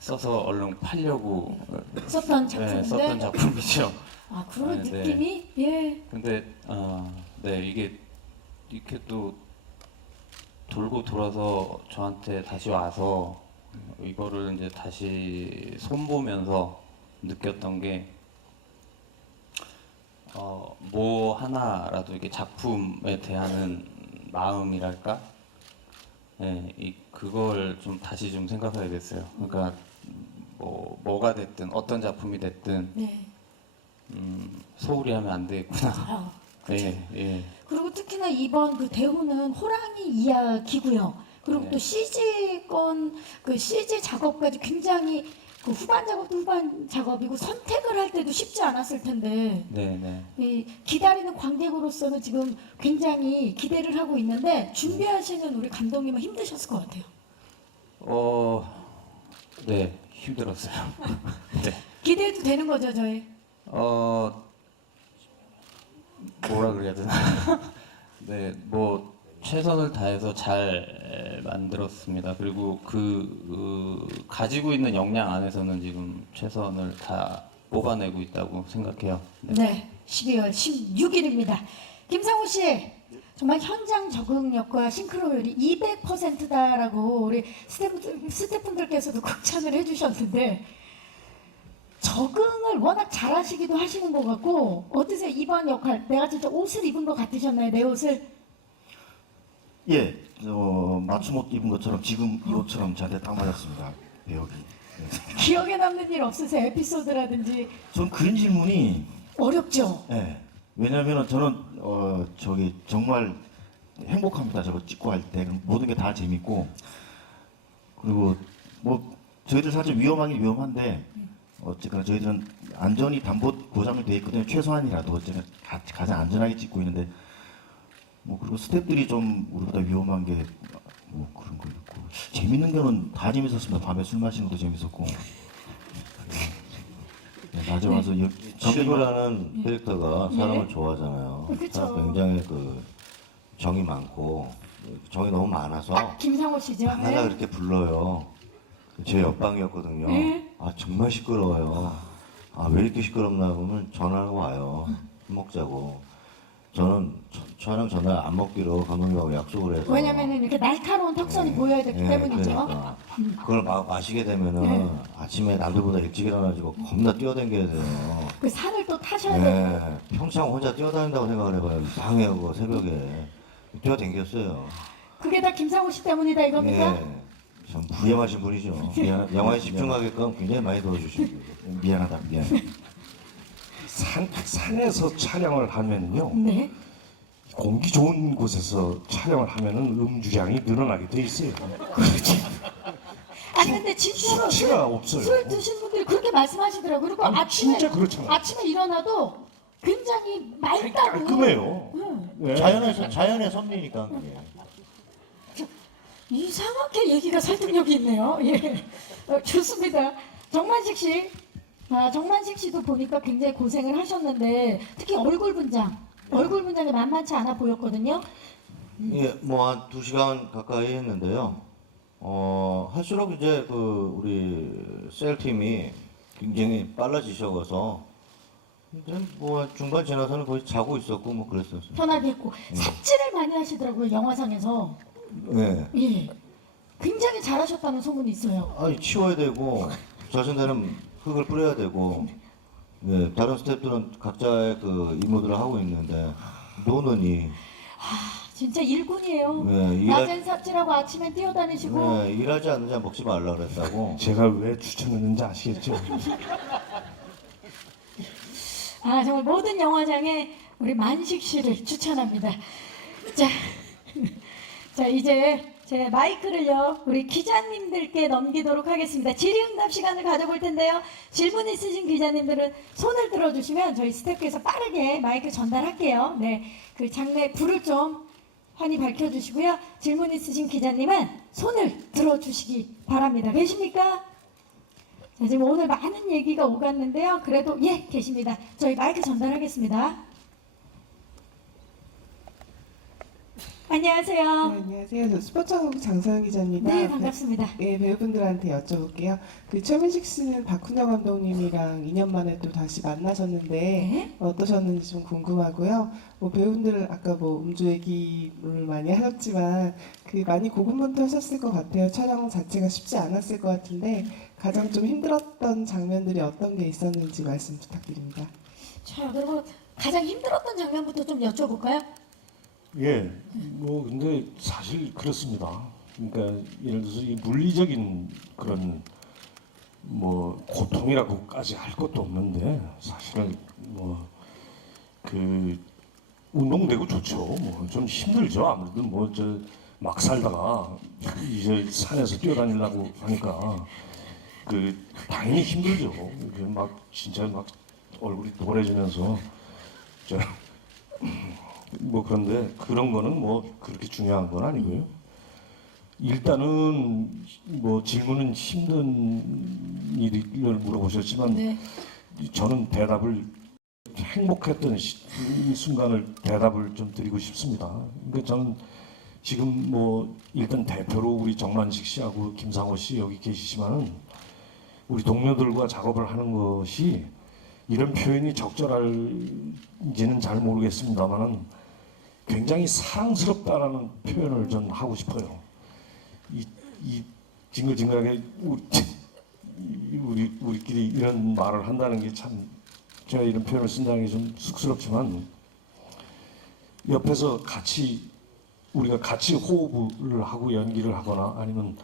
써서 얼른 팔려고 썼던 네, 작품인데. 썼던 작품이죠. 아 그런 네, 네. 느낌이 예. 근데 네 이게 이렇게 또 돌고 돌아서 저한테 다시 와서 이거를 이제 다시 손보면서 느꼈던 게 뭐 하나라도 이게 작품에 대한 마음이랄까, 네, 그걸 좀 다시 좀 생각하게 됐어요. 그러니까 뭐가 됐든 어떤 작품이 됐든 네. 소홀히 하면 안 되겠구나. 아, 네, 예. 그리고 특히나 이번 그 대호는 호랑이 이야기고요. 그리고 네. 또 CG 그 CG 작업까지 굉장히 그 후반 작업도 후반 작업이고 선택을 할 때도 쉽지 않았을 텐데 네, 네. 이 기다리는 관객으로서는 지금 굉장히 기대를 하고 있는데 준비하시는 우리 감독님은 힘드셨을 것 같아요. 네, 힘들었어요. 네. 기대해도 되는 거죠, 저희? 뭐라 그래야 되나? 네, 뭐 최선을 다해서 잘 만들었습니다. 그리고 가지고 있는 역량 안에서는 지금 최선을 다 뽑아내고 있다고 생각해요. 네, 12월 16일입니다. 김상우 씨, 정말 현장 적응력과 싱크로율이 200%다라고 우리 스태프분들께서도 극찬을 해주셨는데 적응을 워낙 잘하시기도 하시는 것 같고 어떠세요? 이번 역할 내가 진짜 옷을 입은 것 같으셨나요? 내 옷을? 예, 맞춤 옷 입은 것처럼 지금 이 옷처럼 저한테 딱 맞았습니다. 배역이. 기억에 남는 일 없으세요? 에피소드라든지. 전 그런 질문이 어렵죠? 예. 왜냐면은 저는 저기 정말 행복합니다. 저거 찍고 할 때 모든 게 다 재밌고 그리고 뭐 저희들 사실 위험하긴 위험한데 어쨌거나 저희들은 안전이 담보 보장이 돼 있거든요. 최소한이라도 어쨌든 가장 안전하게 찍고 있는데 뭐 그리고 스태프들이 좀 우리보다 위험한 게 뭐 그런 거 있고 재밌는 거는 다 재밌었습니다. 밤에 술 마시는 것도 재밌었고 낮에 와서 치구라는 캐릭터가 사람을 네. 좋아하잖아요. 그쵸. 굉장히 그 정이 많고 정이 너무 많아서 딱 김상우 씨죠? 하나가 그렇게 불러요. 제 옆방이었거든요. 네. 아 정말 시끄러워요. 아 왜 이렇게 시끄럽나 보면 전화가 와요. 술 먹자고. 저는 촬영 전날 안 먹기로 감독님하고 약속을 해서. 왜냐면은 이렇게 날카로운 턱선이 보여야 되기 때문이죠. 그러니까. 그걸 마시게 되면은 아침에 남들보다 일찍 일어나지고 겁나 뛰어다녀야 돼요. 그 산을 또 타셔야 되고. 네, 평생 혼자 뛰어다닌다고 생각을 해봐요. 방에 오고 새벽에 뛰어다녔어요. 그게 다 김상우 씨 때문이다 이겁니까? 예, 참 불량하신 분이죠. 영화에 집중하게끔 굉장히 많이 도와주시고 미안하다 미안. 산에서 촬영을 하면요. 네. 공기 좋은 곳에서 촬영을 하면은 음주량이 늘어나게 돼 있어요. 아니 근데 진짜로 수치가 없어요. 술 드신 분들이 그렇게 말씀하시더라고요. 그리고 아니, 아침에 진짜 그렇잖아요. 아침에 일어나도 굉장히 맑다고. 깔끔해요. 네. 자연의 섭리니까 그게. 이상하게 얘기가 설득력이 있네요. 예, 좋습니다. 정만식 씨, 정만식 씨도 보니까 굉장히 고생을 하셨는데 특히 얼굴 분장이 만만치 않아 보였거든요. 예, 뭐 한 2시간 가까이 했는데요. 할수록 이제 그 우리 셀 팀이 굉장히 빨라지셔서 이제 뭐 중반 지나서는 거의 자고 있었고 뭐 그랬었어요. 편하게 했고 삽질을 많이 하시더라고요 영화상에서. 네. 예, 굉장히 잘하셨다는 소문이 있어요. 아니 치워야 되고 자신들은 흙을 뿌려야 되고 네, 다른 스태프들은 각자의 그 임무들을 하고 있는데 노는이 진짜 일꾼이에요. 네, 낮엔 삽질하고 아침엔 뛰어다니시고. 네, 일하지 않는 자 먹지 말라 그랬다고. 제가 왜 추천했는지 아시겠죠? 정말 모든 영화장에 우리 만식 씨를 추천합니다. 자 이제 제 마이크를요 우리 기자님들께 넘기도록 하겠습니다. 질의응답 시간을 가져볼 텐데요. 질문 있으신 기자님들은 손을 들어주시면 저희 스태프께서 빠르게 마이크 전달할게요. 네, 그 장내 불을 좀 환히 밝혀주시고요. 질문 있으신 기자님은 손을 들어주시기 바랍니다. 계십니까? 자, 지금 오늘 많은 얘기가 오갔는데요. 그래도 예 계십니다. 저희 마이크 전달하겠습니다. 안녕하세요. 안녕하세요. 저 스포츠한국 장서영 기자입니다. 네, 반갑습니다. 네, 배우분들한테 여쭤볼게요. 그 최민식 씨는 박훈영 감독님이랑 2년 만에 또 다시 만나셨는데 네. 어떠셨는지 좀 궁금하고요. 뭐 배우분들 아까 뭐 음주 얘기를 많이 하셨지만 그 많이 고군분투하셨을 것 같아요. 촬영 자체가 쉽지 않았을 것 같은데 가장 좀 힘들었던 장면들이 어떤 게 있었는지 말씀 부탁드립니다. 자, 그리고 가장 힘들었던 장면부터 좀 여쭤볼까요? 예, 뭐 근데 사실 그렇습니다. 그러니까 예를 들어서 이 물리적인 그런 뭐 고통이라고까지 할 것도 없는데 사실은 뭐 그 운동되고 좋죠. 뭐 좀 힘들죠. 아무래도 뭐 저 막 살다가 이제 산에서 뛰어다니려고 하니까 그 당연히 힘들죠. 이게 막 진짜 막 얼굴이 노래지면서 저 뭐 그런데 그런 거는 뭐 그렇게 중요한 건 아니고요. 일단은 뭐 질문은 힘든 일을 물어보셨지만 네. 저는 대답을 행복했던 순간을 대답을 좀 드리고 싶습니다. 그러니까 저는 지금 뭐 일단 대표로 우리 정만식 씨하고 김상호 씨 여기 계시지만은 우리 동료들과 작업을 하는 것이 이런 표현이 적절할지는 잘 모르겠습니다만은 굉장히 사랑스럽다라는 표현을 좀 하고 싶어요. 이 징글징글하게 우리끼리 이런 말을 한다는 게 참 제가 이런 표현을 쓴다는 게 좀 쑥스럽지만 옆에서 우리가 같이 호흡을 하고 연기를 하거나 아니면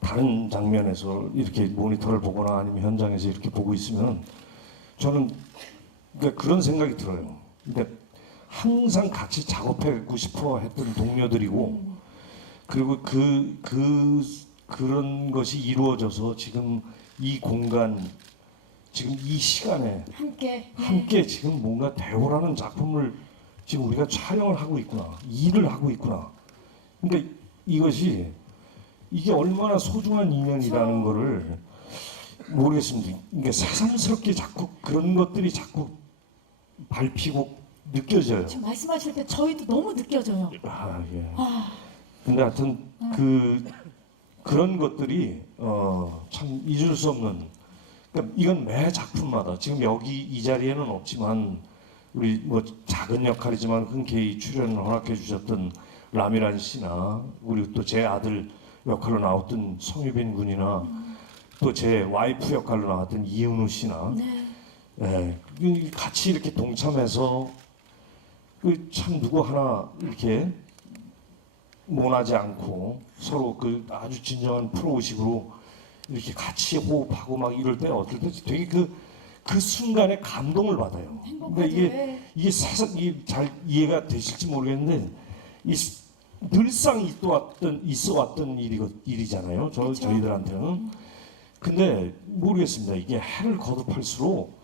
다른 장면에서 이렇게 모니터를 보거나 아니면 현장에서 이렇게 보고 있으면 저는 그러니까 그런 생각이 들어요. 그러니까 항상 같이 작업하고 싶어 했던 동료들이고 그리고 그런 것이 이루어져서 지금 이 공간 지금 이 시간에 함께 지금 뭔가 대호라는 작품을 지금 우리가 촬영을 하고 있구나 일을 하고 있구나. 그러니까 이게 얼마나 소중한 인연이라는 거를 모르겠습니다. 그러니까 새삼스럽게 자꾸 그런 것들이 자꾸 밟히고 느껴져요. 지금 말씀하실 때 저희도 너무 느껴져요. 아 예. 아, 근데 하여튼 그런 것들이 참 잊을 수 없는. 그러니까 이건 매 작품마다 지금 여기 이 자리에는 없지만 우리 뭐 작은 역할이지만 흔쾌히 출연을 허락해 주셨던 라미란 씨나 그리고 또 제 아들 역할로 나왔던 송유빈 군이나 또 제 와이프 역할로 나왔던 이은우 씨나 예, 같이 이렇게 동참해서 참 누구 하나 이렇게 모나지 않고 서로 아주 진정한 프로의식으로 이렇게 같이 호흡하고 막 이럴 때 어떨 때 되게 그 순간에 감동을 받아요. 그러니까 이게 잘 이해가 되실지 모르겠는데 늘상 있어 왔던 일이잖아요. 저희들한테는. 근데 모르겠습니다. 이게 해를 거듭할수록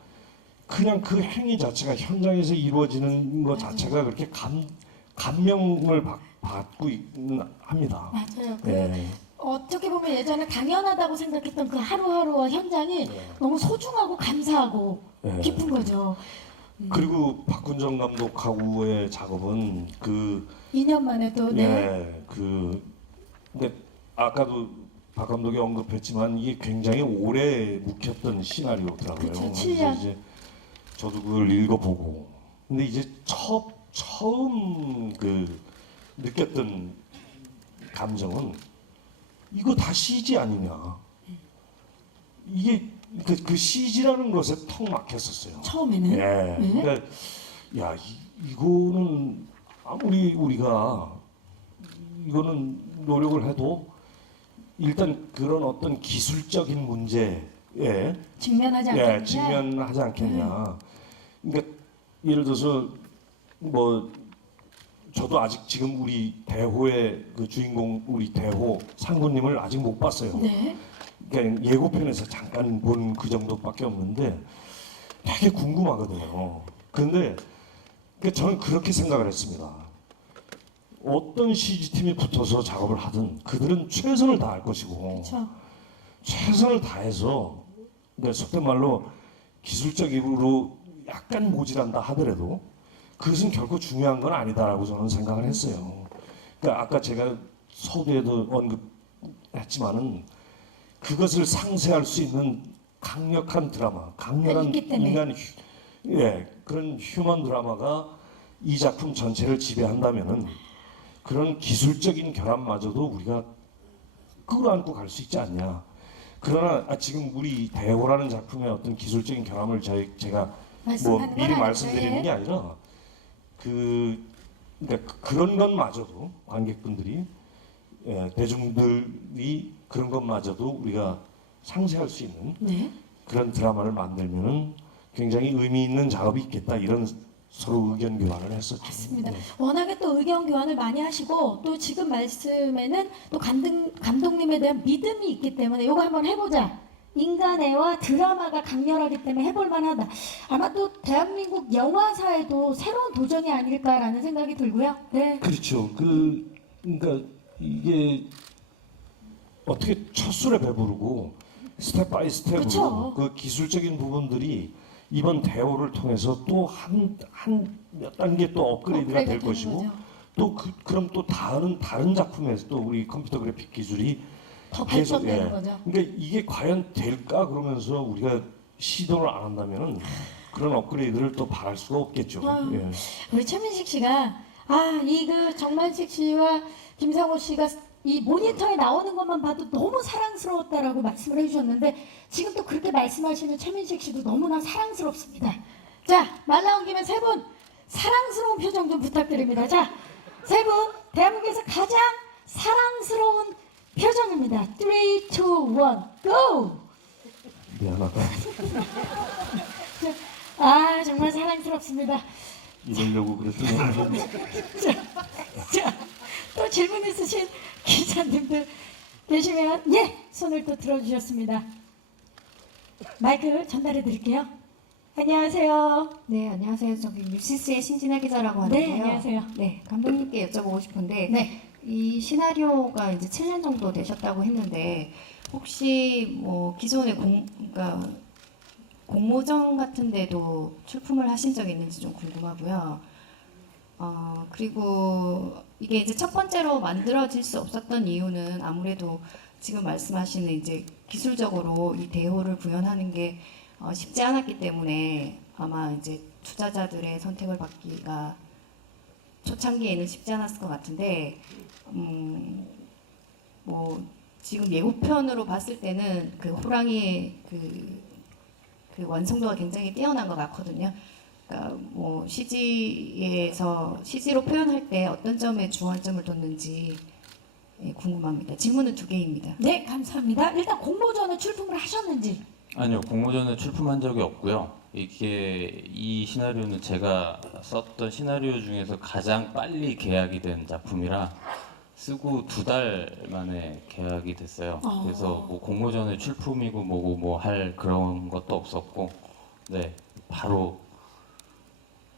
그냥 그 행위 자체가 현장에서 이루어지는 것 자체가 그렇게 감명을 받고 합니다. 맞아요. 네. 어떻게 보면 예전에 당연하다고 생각했던 그 하루하루와 현장이 너무 소중하고 감사하고 깊은 거죠. 그리고 박훈정 감독하고의 작업은 2년 만에 또 근데 아까도 박 감독이 언급했지만 이게 굉장히 오래 묵혔던 시나리오더라고요. 그쵸, 7년. 이제 저도 그걸 읽어보고 근데 이제 처음 느꼈던 감정은 이거 다 CG 아니냐. 이게 그 CG라는 것에 턱 막혔었어요. 처음에는. 예. 그러니까 이거는 아무리 우리가 이거는 노력을 해도 일단 그런 어떤 기술적인 문제에 직면하지 않겠냐. 그러니까 예를 들어서 뭐 저도 아직 지금 우리 대호의 주인공 우리 대호 상구님을 아직 못 봤어요. 네. 그러니까 예고편에서 잠깐 본 그 정도밖에 없는데 되게 궁금하거든요. 그런데 저는 그렇게 생각을 했습니다. 어떤 CG팀이 붙어서 작업을 하든 그들은 최선을 다할 것이고 그쵸. 최선을 다해서 속된 말로 기술적으로 약간 모자란다 하더라도 그것은 결코 중요한 건 아니다라고 저는 생각을 했어요. 그러니까 아까 제가 서두에도 언급했지만은 그것을 상쇄할 수 있는 강력한 드라마, 강렬한 있기 때문에. 인간 그런 휴먼 드라마가 이 작품 전체를 지배한다면은 그런 기술적인 결함마저도 우리가 끌어안고 갈 수 있지 않냐. 그러나 지금 우리 대호라는 작품의 어떤 기술적인 결함을 제가 뭐 말씀하는 건 미리 아닌데. 말씀드리는 게 아니라 그러니까 그런 것마저도 관객분들이 대중들이 그런 것마저도 우리가 상쇄할 수 있는 네. 그런 드라마를 만들면은 굉장히 의미 있는 작업이 있겠다 이런 서로 의견 교환을 했었죠. 맞습니다. 네. 워낙에 또 의견 교환을 많이 하시고 또 지금 말씀에는 또 감독님에 대한 믿음이 있기 때문에 이거 한번 해보자. 인간애와 드라마가 강렬하기 때문에 해볼 만하다. 아마 또 대한민국 영화사에도 새로운 도전이 아닐까라는 생각이 들고요. 네. 그렇죠. 그러니까 이게 어떻게 첫 술에 배부르고 스텝 바이 스텝으로 그쵸. 그 기술적인 부분들이 이번 대호를 통해서 또 한 몇 단계 또 업그레이드가 될 되는 것이고 거죠. 또 그럼 또 다른 작품에서 또 우리 컴퓨터 그래픽 기술이 더 계속, 발전되는 거죠. 그러니까 이게 과연 될까 그러면서 우리가 시도를 안 한다면은 그런 업그레이드를 또 바랄 수가 없겠죠. 아. 예. 우리 최민식 씨가 이 그 정만식 씨와 김상호 씨가 이 모니터에 나오는 것만 봐도 너무 사랑스러웠다라고 말씀을 해주셨는데 지금 또 그렇게 말씀하시는 최민식 씨도 너무나 사랑스럽습니다. 자, 말 나온 김에 세 분 사랑스러운 표정 좀 부탁드립니다. 자, 세 분 대한민국에서 가장 사랑스러운 표정입니다. 3, 2, 1, GO! 미안하다. 정말 사랑스럽습니다. 이러려고 그랬더니 자, 또 질문 있으신 기자님들 계시면 손을 또 들어주셨습니다. 마이크 전달해 드릴게요. 안녕하세요. 네, 안녕하세요. 저기 뉴시스의 신진아 기자라고 하는데요. 네, 안녕하세요. 네, 감독님께 여쭤보고 싶은데 네. 이 시나리오가 이제 7년 정도 되셨다고 했는데 혹시 뭐 기존의 그러니까 공모전 같은 데도 출품을 하신 적이 있는지 좀 궁금하고요. 그리고 이게 이제 첫 번째로 만들어질 수 없었던 이유는 아무래도 지금 말씀하시는 이제 기술적으로 이 대호를 구현하는 게 쉽지 않았기 때문에 아마 이제 투자자들의 선택을 받기가 초창기에는 쉽지 않았을 것 같은데 뭐 지금 예고편으로 봤을 때는 그 호랑이의 그 완성도가 굉장히 뛰어난 것 같거든요. 그러니까 뭐 CG로 표현할 때 어떤 점에 주안점을 뒀는지 궁금합니다. 질문은 2개입니다. 네, 감사합니다. 일단 공모전에 출품을 하셨는지. 아니요, 공모전에 출품한 적이 없고요. 이 시나리오는 제가 썼던 시나리오 중에서 가장 빨리 계약이 된 작품이라 쓰고 2달 만에 계약이 됐어요. 그래서 뭐 공모전에 출품이고 뭐고 뭐 할 그런 것도 없었고, 네, 바로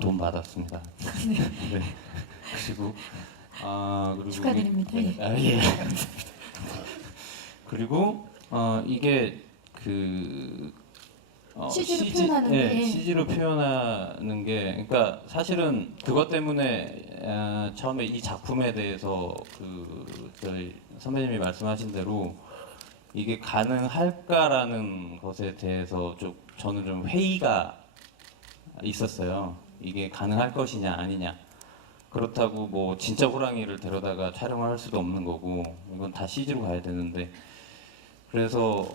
돈 받았습니다. 네. 그리고 축하드립니다. 예. 그리고 이게 CG로 표현하는 게. CG로 표현하는 게, 그러니까 사실은 그것 때문에 처음에 이 작품에 대해서 저희 선배님이 말씀하신 대로 이게 가능할까라는 것에 대해서 저는 좀 회의가 있었어요. 이게 가능할 것이냐 아니냐. 그렇다고 뭐 진짜 호랑이를 데려다가 촬영을 할 수도 없는 거고 이건 다 CG로 가야 되는데, 그래서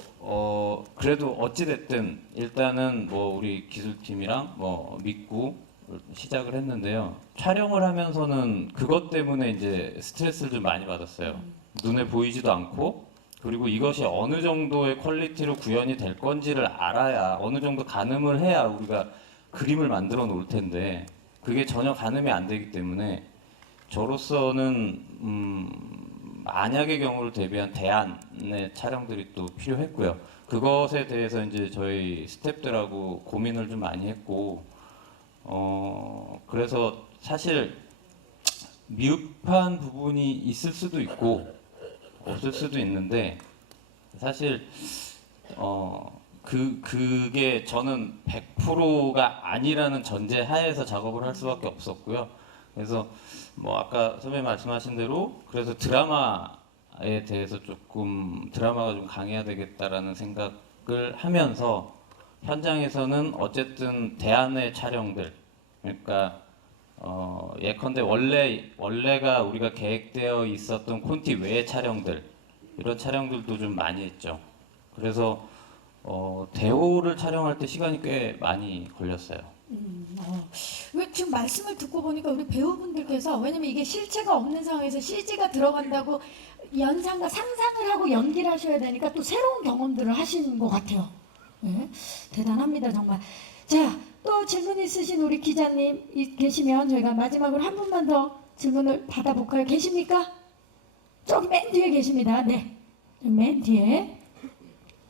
그래도 어찌 됐든 일단은 뭐 우리 기술팀이랑 뭐 믿고 시작을 했는데요. 촬영을 하면서는 그것 때문에 이제 스트레스를 좀 많이 받았어요. 눈에 보이지도 않고, 그리고 이것이 어느 정도의 퀄리티로 구현이 될 건지를 알아야, 어느 정도 가늠을 해야 우리가 그림을 만들어 놓을 텐데 그게 전혀 가늠이 안 되기 때문에 저로서는 만약의 경우를 대비한 대안의 촬영들이 또 필요했고요. 그것에 대해서 이제 저희 스태프들하고 고민을 좀 많이 했고, 그래서 사실 미흡한 부분이 있을 수도 있고 없을 수도 있는데, 사실 그게 저는 100%가 아니라는 전제 하에서 작업을 할 수밖에 없었고요. 그래서 뭐 아까 선배님 말씀하신 대로 그래서 드라마에 대해서 조금 드라마가 좀 강해야 되겠다라는 생각을 하면서 현장에서는 어쨌든 대안의 촬영들 그러니까 예컨대 원래가 우리가 계획되어 있었던 콘티 외의 촬영들 이런 촬영들도 좀 많이 했죠. 그래서 대호를 촬영할 때 시간이 꽤 많이 걸렸어요. 왜 지금 말씀을 듣고 보니까 우리 배우분들께서 왜냐면 이게 실체가 없는 상황에서 CG가 들어간다고 연상과 상상을 하고 연기를 하셔야 되니까 또 새로운 경험들을 하신 것 같아요. 네, 대단합니다 정말. 자, 또 질문 있으신 우리 기자님 계시면 저희가 마지막으로 한 분만 더 질문을 받아볼까요? 계십니까? 저기 맨 뒤에 계십니다. 네, 맨 뒤에.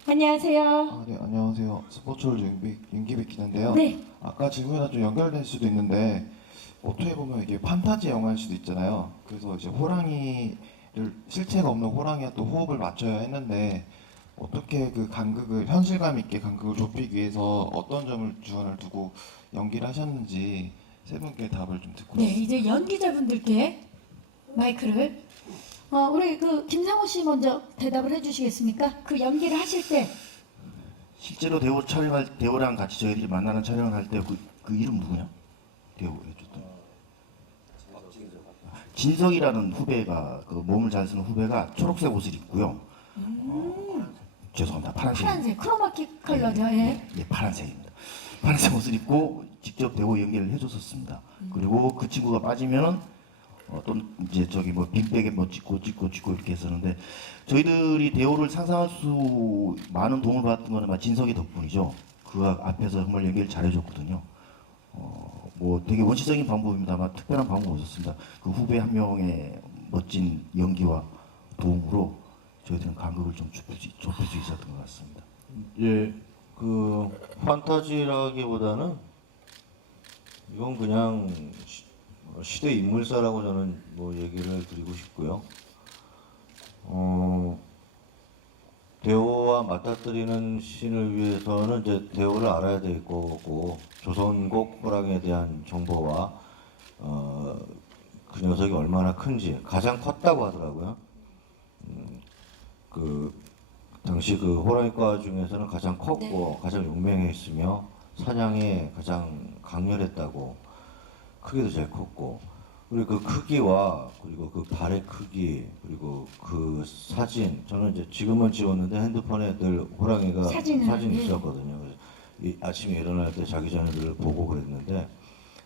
안녕하세요. 네, 안녕하세요. 스포츠홀 윤기백 기자인데요. 네. 아까 질문이랑 좀 연결될 수도 있는데 어떻게 보면 이게 판타지 영화일 수도 있잖아요. 그래서 이제 호랑이를 실체가 없는 호랑이와 또 호흡을 맞춰야 했는데 어떻게 그 간극을 현실감 있게 간극을 좁히기 위해서 어떤 점을 주안을 두고 연기를 하셨는지 세 분께 답을 좀 듣고 네, 싶습니다. 이제 연기자분들께 마이크를 우리 그 김상호 씨 먼저 대답을 해주시겠습니까? 그 연기를 하실 때 실제로 대호 촬영할 대호랑 같이 저희들이 만나는 촬영을 할 때 그 이름 누구냐? 대호 해줬던 진석이라는 후배가 그 몸을 잘 쓰는 후배가 초록색 옷을 입고요. 죄송합니다. 파란색 크로마키 컬러죠. 예. 예, 파란색입니다. 파란색 옷을 입고 직접 대호 연기를 해줬었습니다. 그리고 그 친구가 빠지면은 어떤 이제 저기 뭐 빈백에 뭐 찍고 이렇게 했었는데 저희들이 대호를 상상할 수 많은 도움을 받았던 거는 아마 진석이 덕분이죠. 그 앞에서 정말 연기를 잘해줬거든요. 뭐 되게 원시적인 방법입니다. 아마 특별한 방법 없었습니다. 그 후배 한 명의 멋진 연기와 도움으로 저희들은 간극을 좀 좁힐 수 있었던 것 같습니다. 예, 그 판타지라기보다는 이건 그냥 시대 인물사라고 저는 뭐 얘기를 드리고 싶고요. 대호와 맞닥뜨리는 신을 위해서는 이제 대호를 알아야 될 거고 조선곡 호랑이에 대한 정보와 그 녀석이 얼마나 큰지 가장 컸다고 하더라고요. 그 당시 그 호랑이과 중에서는 가장 컸고 가장 용맹했으며 사냥에 가장 강렬했다고 크기도 제일 컸고 그리고 그 크기와 그리고 그 발의 크기 그리고 그 사진 저는 이제 지금은 지웠는데 핸드폰에 늘 호랑이가 사진이 있었거든요. 그래서 아침에 일어날 때 자기 전에 늘 보고 그랬는데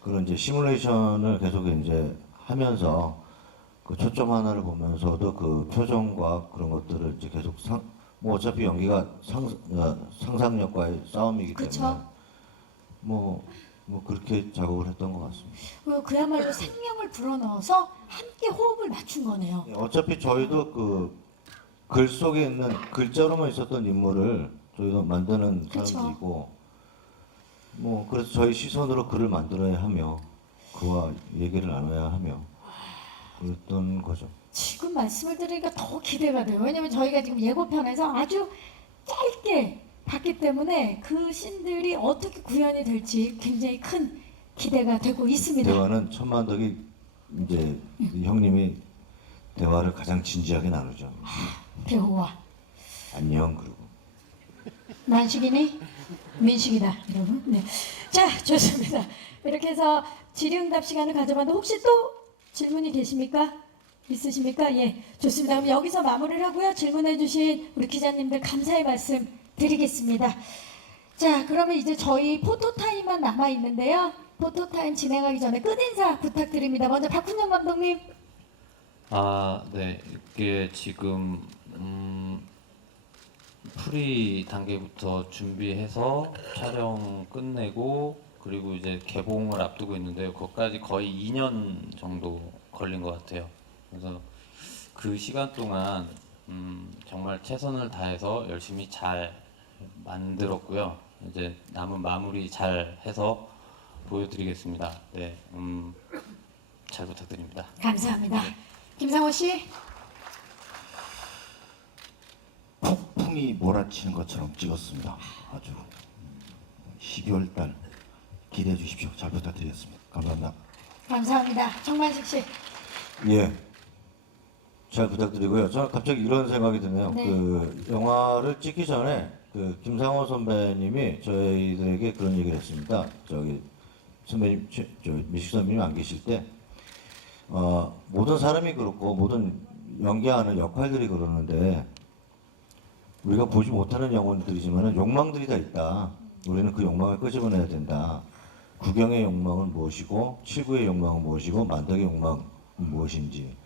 그런 이제 시뮬레이션을 계속 이제 하면서 그 초점 하나를 보면서도 그 표정과 그런 것들을 이제 계속 뭐 어차피 연기가 상상력과의 싸움이기 때문에 뭐 그렇게 작업을 했던 것 같습니다. 그야말로 생명을 불어넣어서 함께 호흡을 맞춘 거네요. 어차피 저희도 그 글 속에 있는 글자로만 있었던 인물을 저희도 만드는 사람들이고 뭐 그래서 저희 시선으로 글을 만들어야 하며 그와 얘기를 나눠야 하며 그랬던 거죠. 지금 말씀을 들으니까 더 기대가 돼요. 왜냐면 저희가 지금 예고편에서 아주 짧게 봤기 때문에 그 신들이 어떻게 구현이 될지 굉장히 큰 기대가 되고 있습니다. 대화는 천만덕이 이제 형님이 대화를 가장 진지하게 나누죠. 대호와 안녕 그리고 만식이니 민식이다 여러분. 네. 자 좋습니다. 이렇게 해서 질의응답 시간을 가져봤는데 혹시 또 질문이 계십니까? 있으십니까? 예, 좋습니다. 그럼 여기서 마무리를 하고요. 질문해주신 우리 기자님들 감사의 말씀 드리겠습니다. 자, 그러면 이제 저희 포토타임만 남아 있는데요. 포토타임 진행하기 전에 끝인사 부탁드립니다. 먼저 박훈영 감독님. 네, 이게 지금 프리 단계부터 준비해서 촬영 끝내고 그리고 이제 개봉을 앞두고 있는데요. 그것까지 거의 2년 정도 걸린 것 같아요. 그래서 그 시간 동안 정말 최선을 다해서 열심히 잘 만들었고요. 이제 남은 마무리 잘 해서 보여드리겠습니다. 네, 잘 부탁드립니다. 감사합니다. 김상호 씨. 폭풍이 몰아치는 것처럼 찍었습니다. 아주 12월 달 기대해 주십시오. 잘 부탁드리겠습니다. 감사합니다. 감사합니다. 정만식 씨. 예. 잘 부탁드리고요. 저는 갑자기 이런 생각이 드네요. 네. 그 영화를 찍기 전에 그 김상호 선배님이 저희들에게 그런 얘기를 했습니다. 저기 선배님, 저 미식 선배님 안 계실 때 모든 사람이 그렇고 모든 연기하는 역할들이 그러는데 우리가 보지 못하는 영혼들이지만 욕망들이 다 있다. 우리는 그 욕망을 끄집어내야 된다. 구경의 욕망은 무엇이고 칠구의 욕망은 무엇이고 만덕의 욕망은 무엇인지.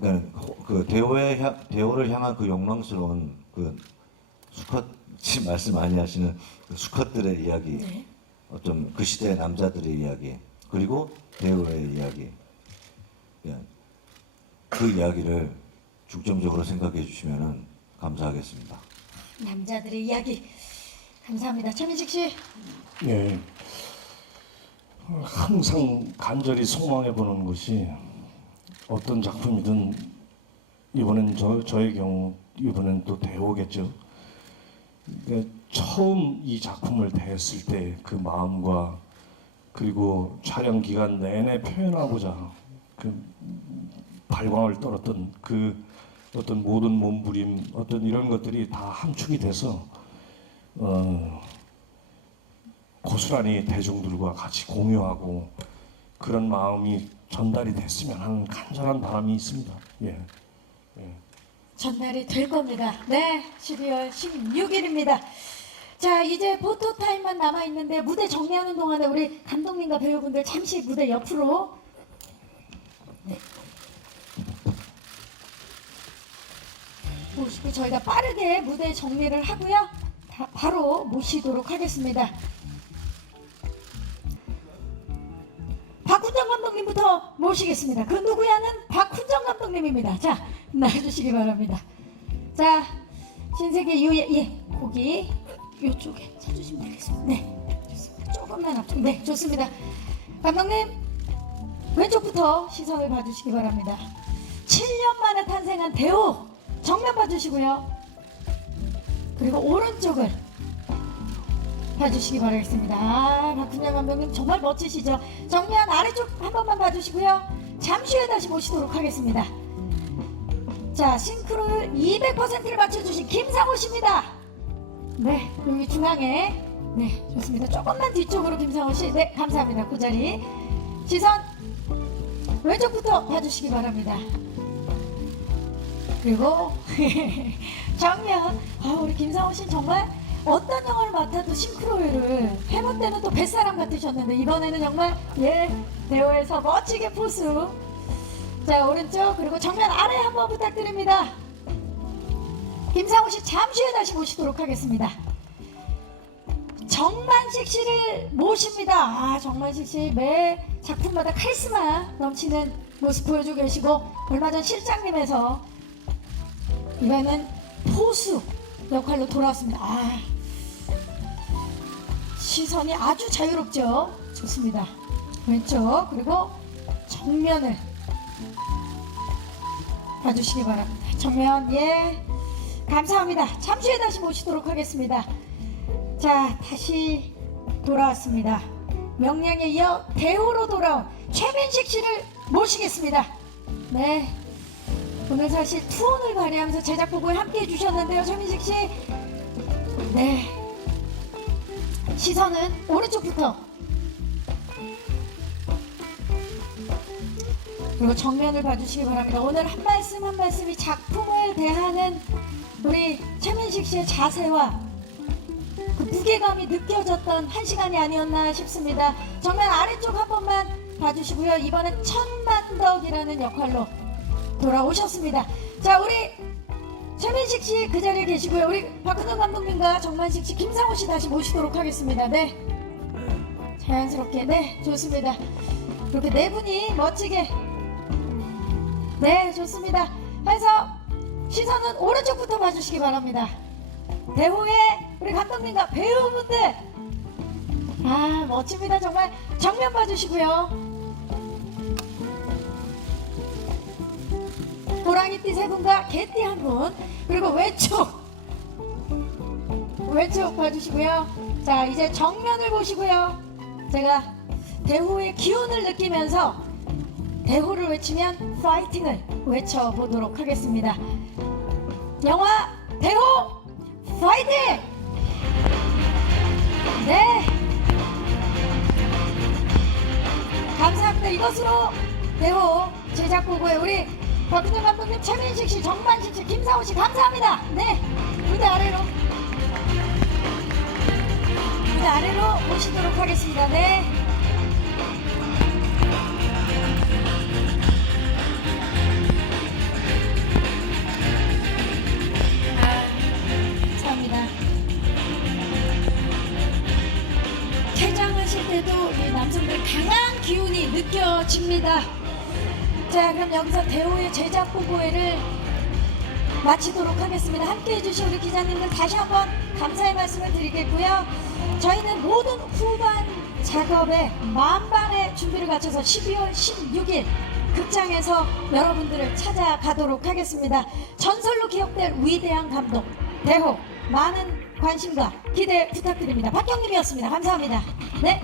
그러니까 그 대호를 향한 그 욕망스러운 그 수컷 지금 말씀 많이 하시는 그 수컷들의 이야기, 네. 어떤 그 시대의 남자들의 이야기, 그리고 대호의 이야기. 예. 그 이야기를 중점적으로 생각해 주시면 감사하겠습니다. 남자들의 이야기. 감사합니다. 최민식 씨. 예. 항상 간절히 소망해 보는 것이 어떤 작품이든 이번엔 저의 경우 이번엔 또 대호겠죠. 그러니까 처음 이 작품을 대했을 때 그 마음과 그리고 촬영 기간 내내 표현하고자 그 발광을 떨었던 그 어떤 모든 몸부림 어떤 이런 것들이 다 함축이 돼서 고스란히 대중들과 같이 공유하고 그런 마음이 전달이 됐으면 하는 간절한 바람이 있습니다. 예. 전달이 될 겁니다. 네, 12월 16일입니다. 자, 이제 포토 타임만 남아 있는데 무대 정리하는 동안에 우리 감독님과 배우분들 잠시 무대 옆으로. 네. 모시고 저희가 빠르게 무대 정리를 하고요. 바로 모시도록 하겠습니다. 박훈정 감독님부터 모시겠습니다. 그 누구야는 박훈정 감독님입니다. 자, 나와주시기 바랍니다. 자, 신세계 유예, 예, 거기 이쪽에 서주시면 되겠습니다. 네, 좋습니다. 조금만 앞쪽. 네, 좋습니다. 감독님, 왼쪽부터 시선을 봐주시기 바랍니다. 7년 만에 탄생한 대호 정면 봐주시고요. 그리고 오른쪽을 봐주시기 바라겠습니다. 아, 박훈정 감독님 정말 멋지시죠? 정면 아래쪽 한 번만 봐주시고요. 잠시 후에 다시 모시도록 하겠습니다. 자, 싱크로율 200%를 맞춰주신 김상호 씨입니다. 네, 여기 중앙에. 네, 좋습니다. 조금만 뒤쪽으로 김상호 씨. 네, 감사합니다. 그 자리. 시선 왼쪽부터 봐주시기 바랍니다. 그리고 정면. 우리 김상호 씨 정말 어떤 영화를 맡아도 싱크로율을 해본 때는 또 뱃사람 같으셨는데 이번에는 정말 대호에서 멋지게 포수. 자, 오른쪽 그리고 정면 아래 한번 부탁드립니다. 김상호 씨 잠시 후에 다시 모시도록 하겠습니다. 정만식 씨를 모십니다. 정만식 씨 매 작품마다 카리스마 넘치는 모습 보여주고 계시고 얼마 전 실장님에서 이번에는 포수 역할로 돌아왔습니다. 시선이 아주 자유롭죠. 좋습니다. 왼쪽 그리고 정면을 봐주시기 바랍니다. 정면. 예, 감사합니다. 잠시 후에 다시 모시도록 하겠습니다. 자, 다시 돌아왔습니다. 명량에 이어 대호로 돌아온 최민식 씨를 모시겠습니다. 네, 오늘 사실 투혼을 발휘하면서 제작 보고에 함께 해주셨는데요. 최민식 씨. 네, 시선은 오른쪽부터 그리고 정면을 봐주시기 바랍니다. 오늘 한 말씀 한 말씀이 작품을 대하는 우리 최민식 씨의 자세와 그 무게감이 느껴졌던 한 시간이 아니었나 싶습니다. 정면 아래쪽 한 번만 봐주시고요. 이번엔 천만덕이라는 역할로 돌아오셨습니다. 자, 우리 최민식 씨 그 자리에 계시고요. 우리 박훈정 감독님과 정만식 씨, 김상호 씨 다시 모시도록 하겠습니다. 네, 자연스럽게. 네, 좋습니다. 이렇게 네 분이 멋지게. 네, 좋습니다. 해서 시선은 오른쪽부터 봐주시기 바랍니다. 대호의 우리 감독님과 배우분들. 멋집니다. 정말 정면 봐주시고요. 호랑이띠 세 분과 개띠 한 분, 그리고 왼쪽 봐주시고요. 자, 이제 정면을 보시고요. 제가 대호의 기운을 느끼면서 대호를 외치면 파이팅을 외쳐보도록 하겠습니다. 영화 대호 파이팅! 네, 감사합니다. 이것으로 대호 제작보고에 우리 박준영 감독님, 최민식 씨, 정만식 씨, 김상우 씨 감사합니다. 네, 무대 아래로 모시도록 하겠습니다. 네. 감사합니다. 퇴장하실 때도 이 남성들 강한 기운이 느껴집니다. 자, 그럼 여기서 대호의 제작 보고회를 마치도록 하겠습니다. 함께 해주신 우리 기자님들 다시 한번 감사의 말씀을 드리겠고요. 저희는 모든 후반 작업에 만반의 준비를 갖춰서 12월 16일 극장에서 여러분들을 찾아가도록 하겠습니다. 전설로 기억될 위대한 감독 대호, 많은 관심과 기대 부탁드립니다. 박경림이었습니다. 감사합니다. 네.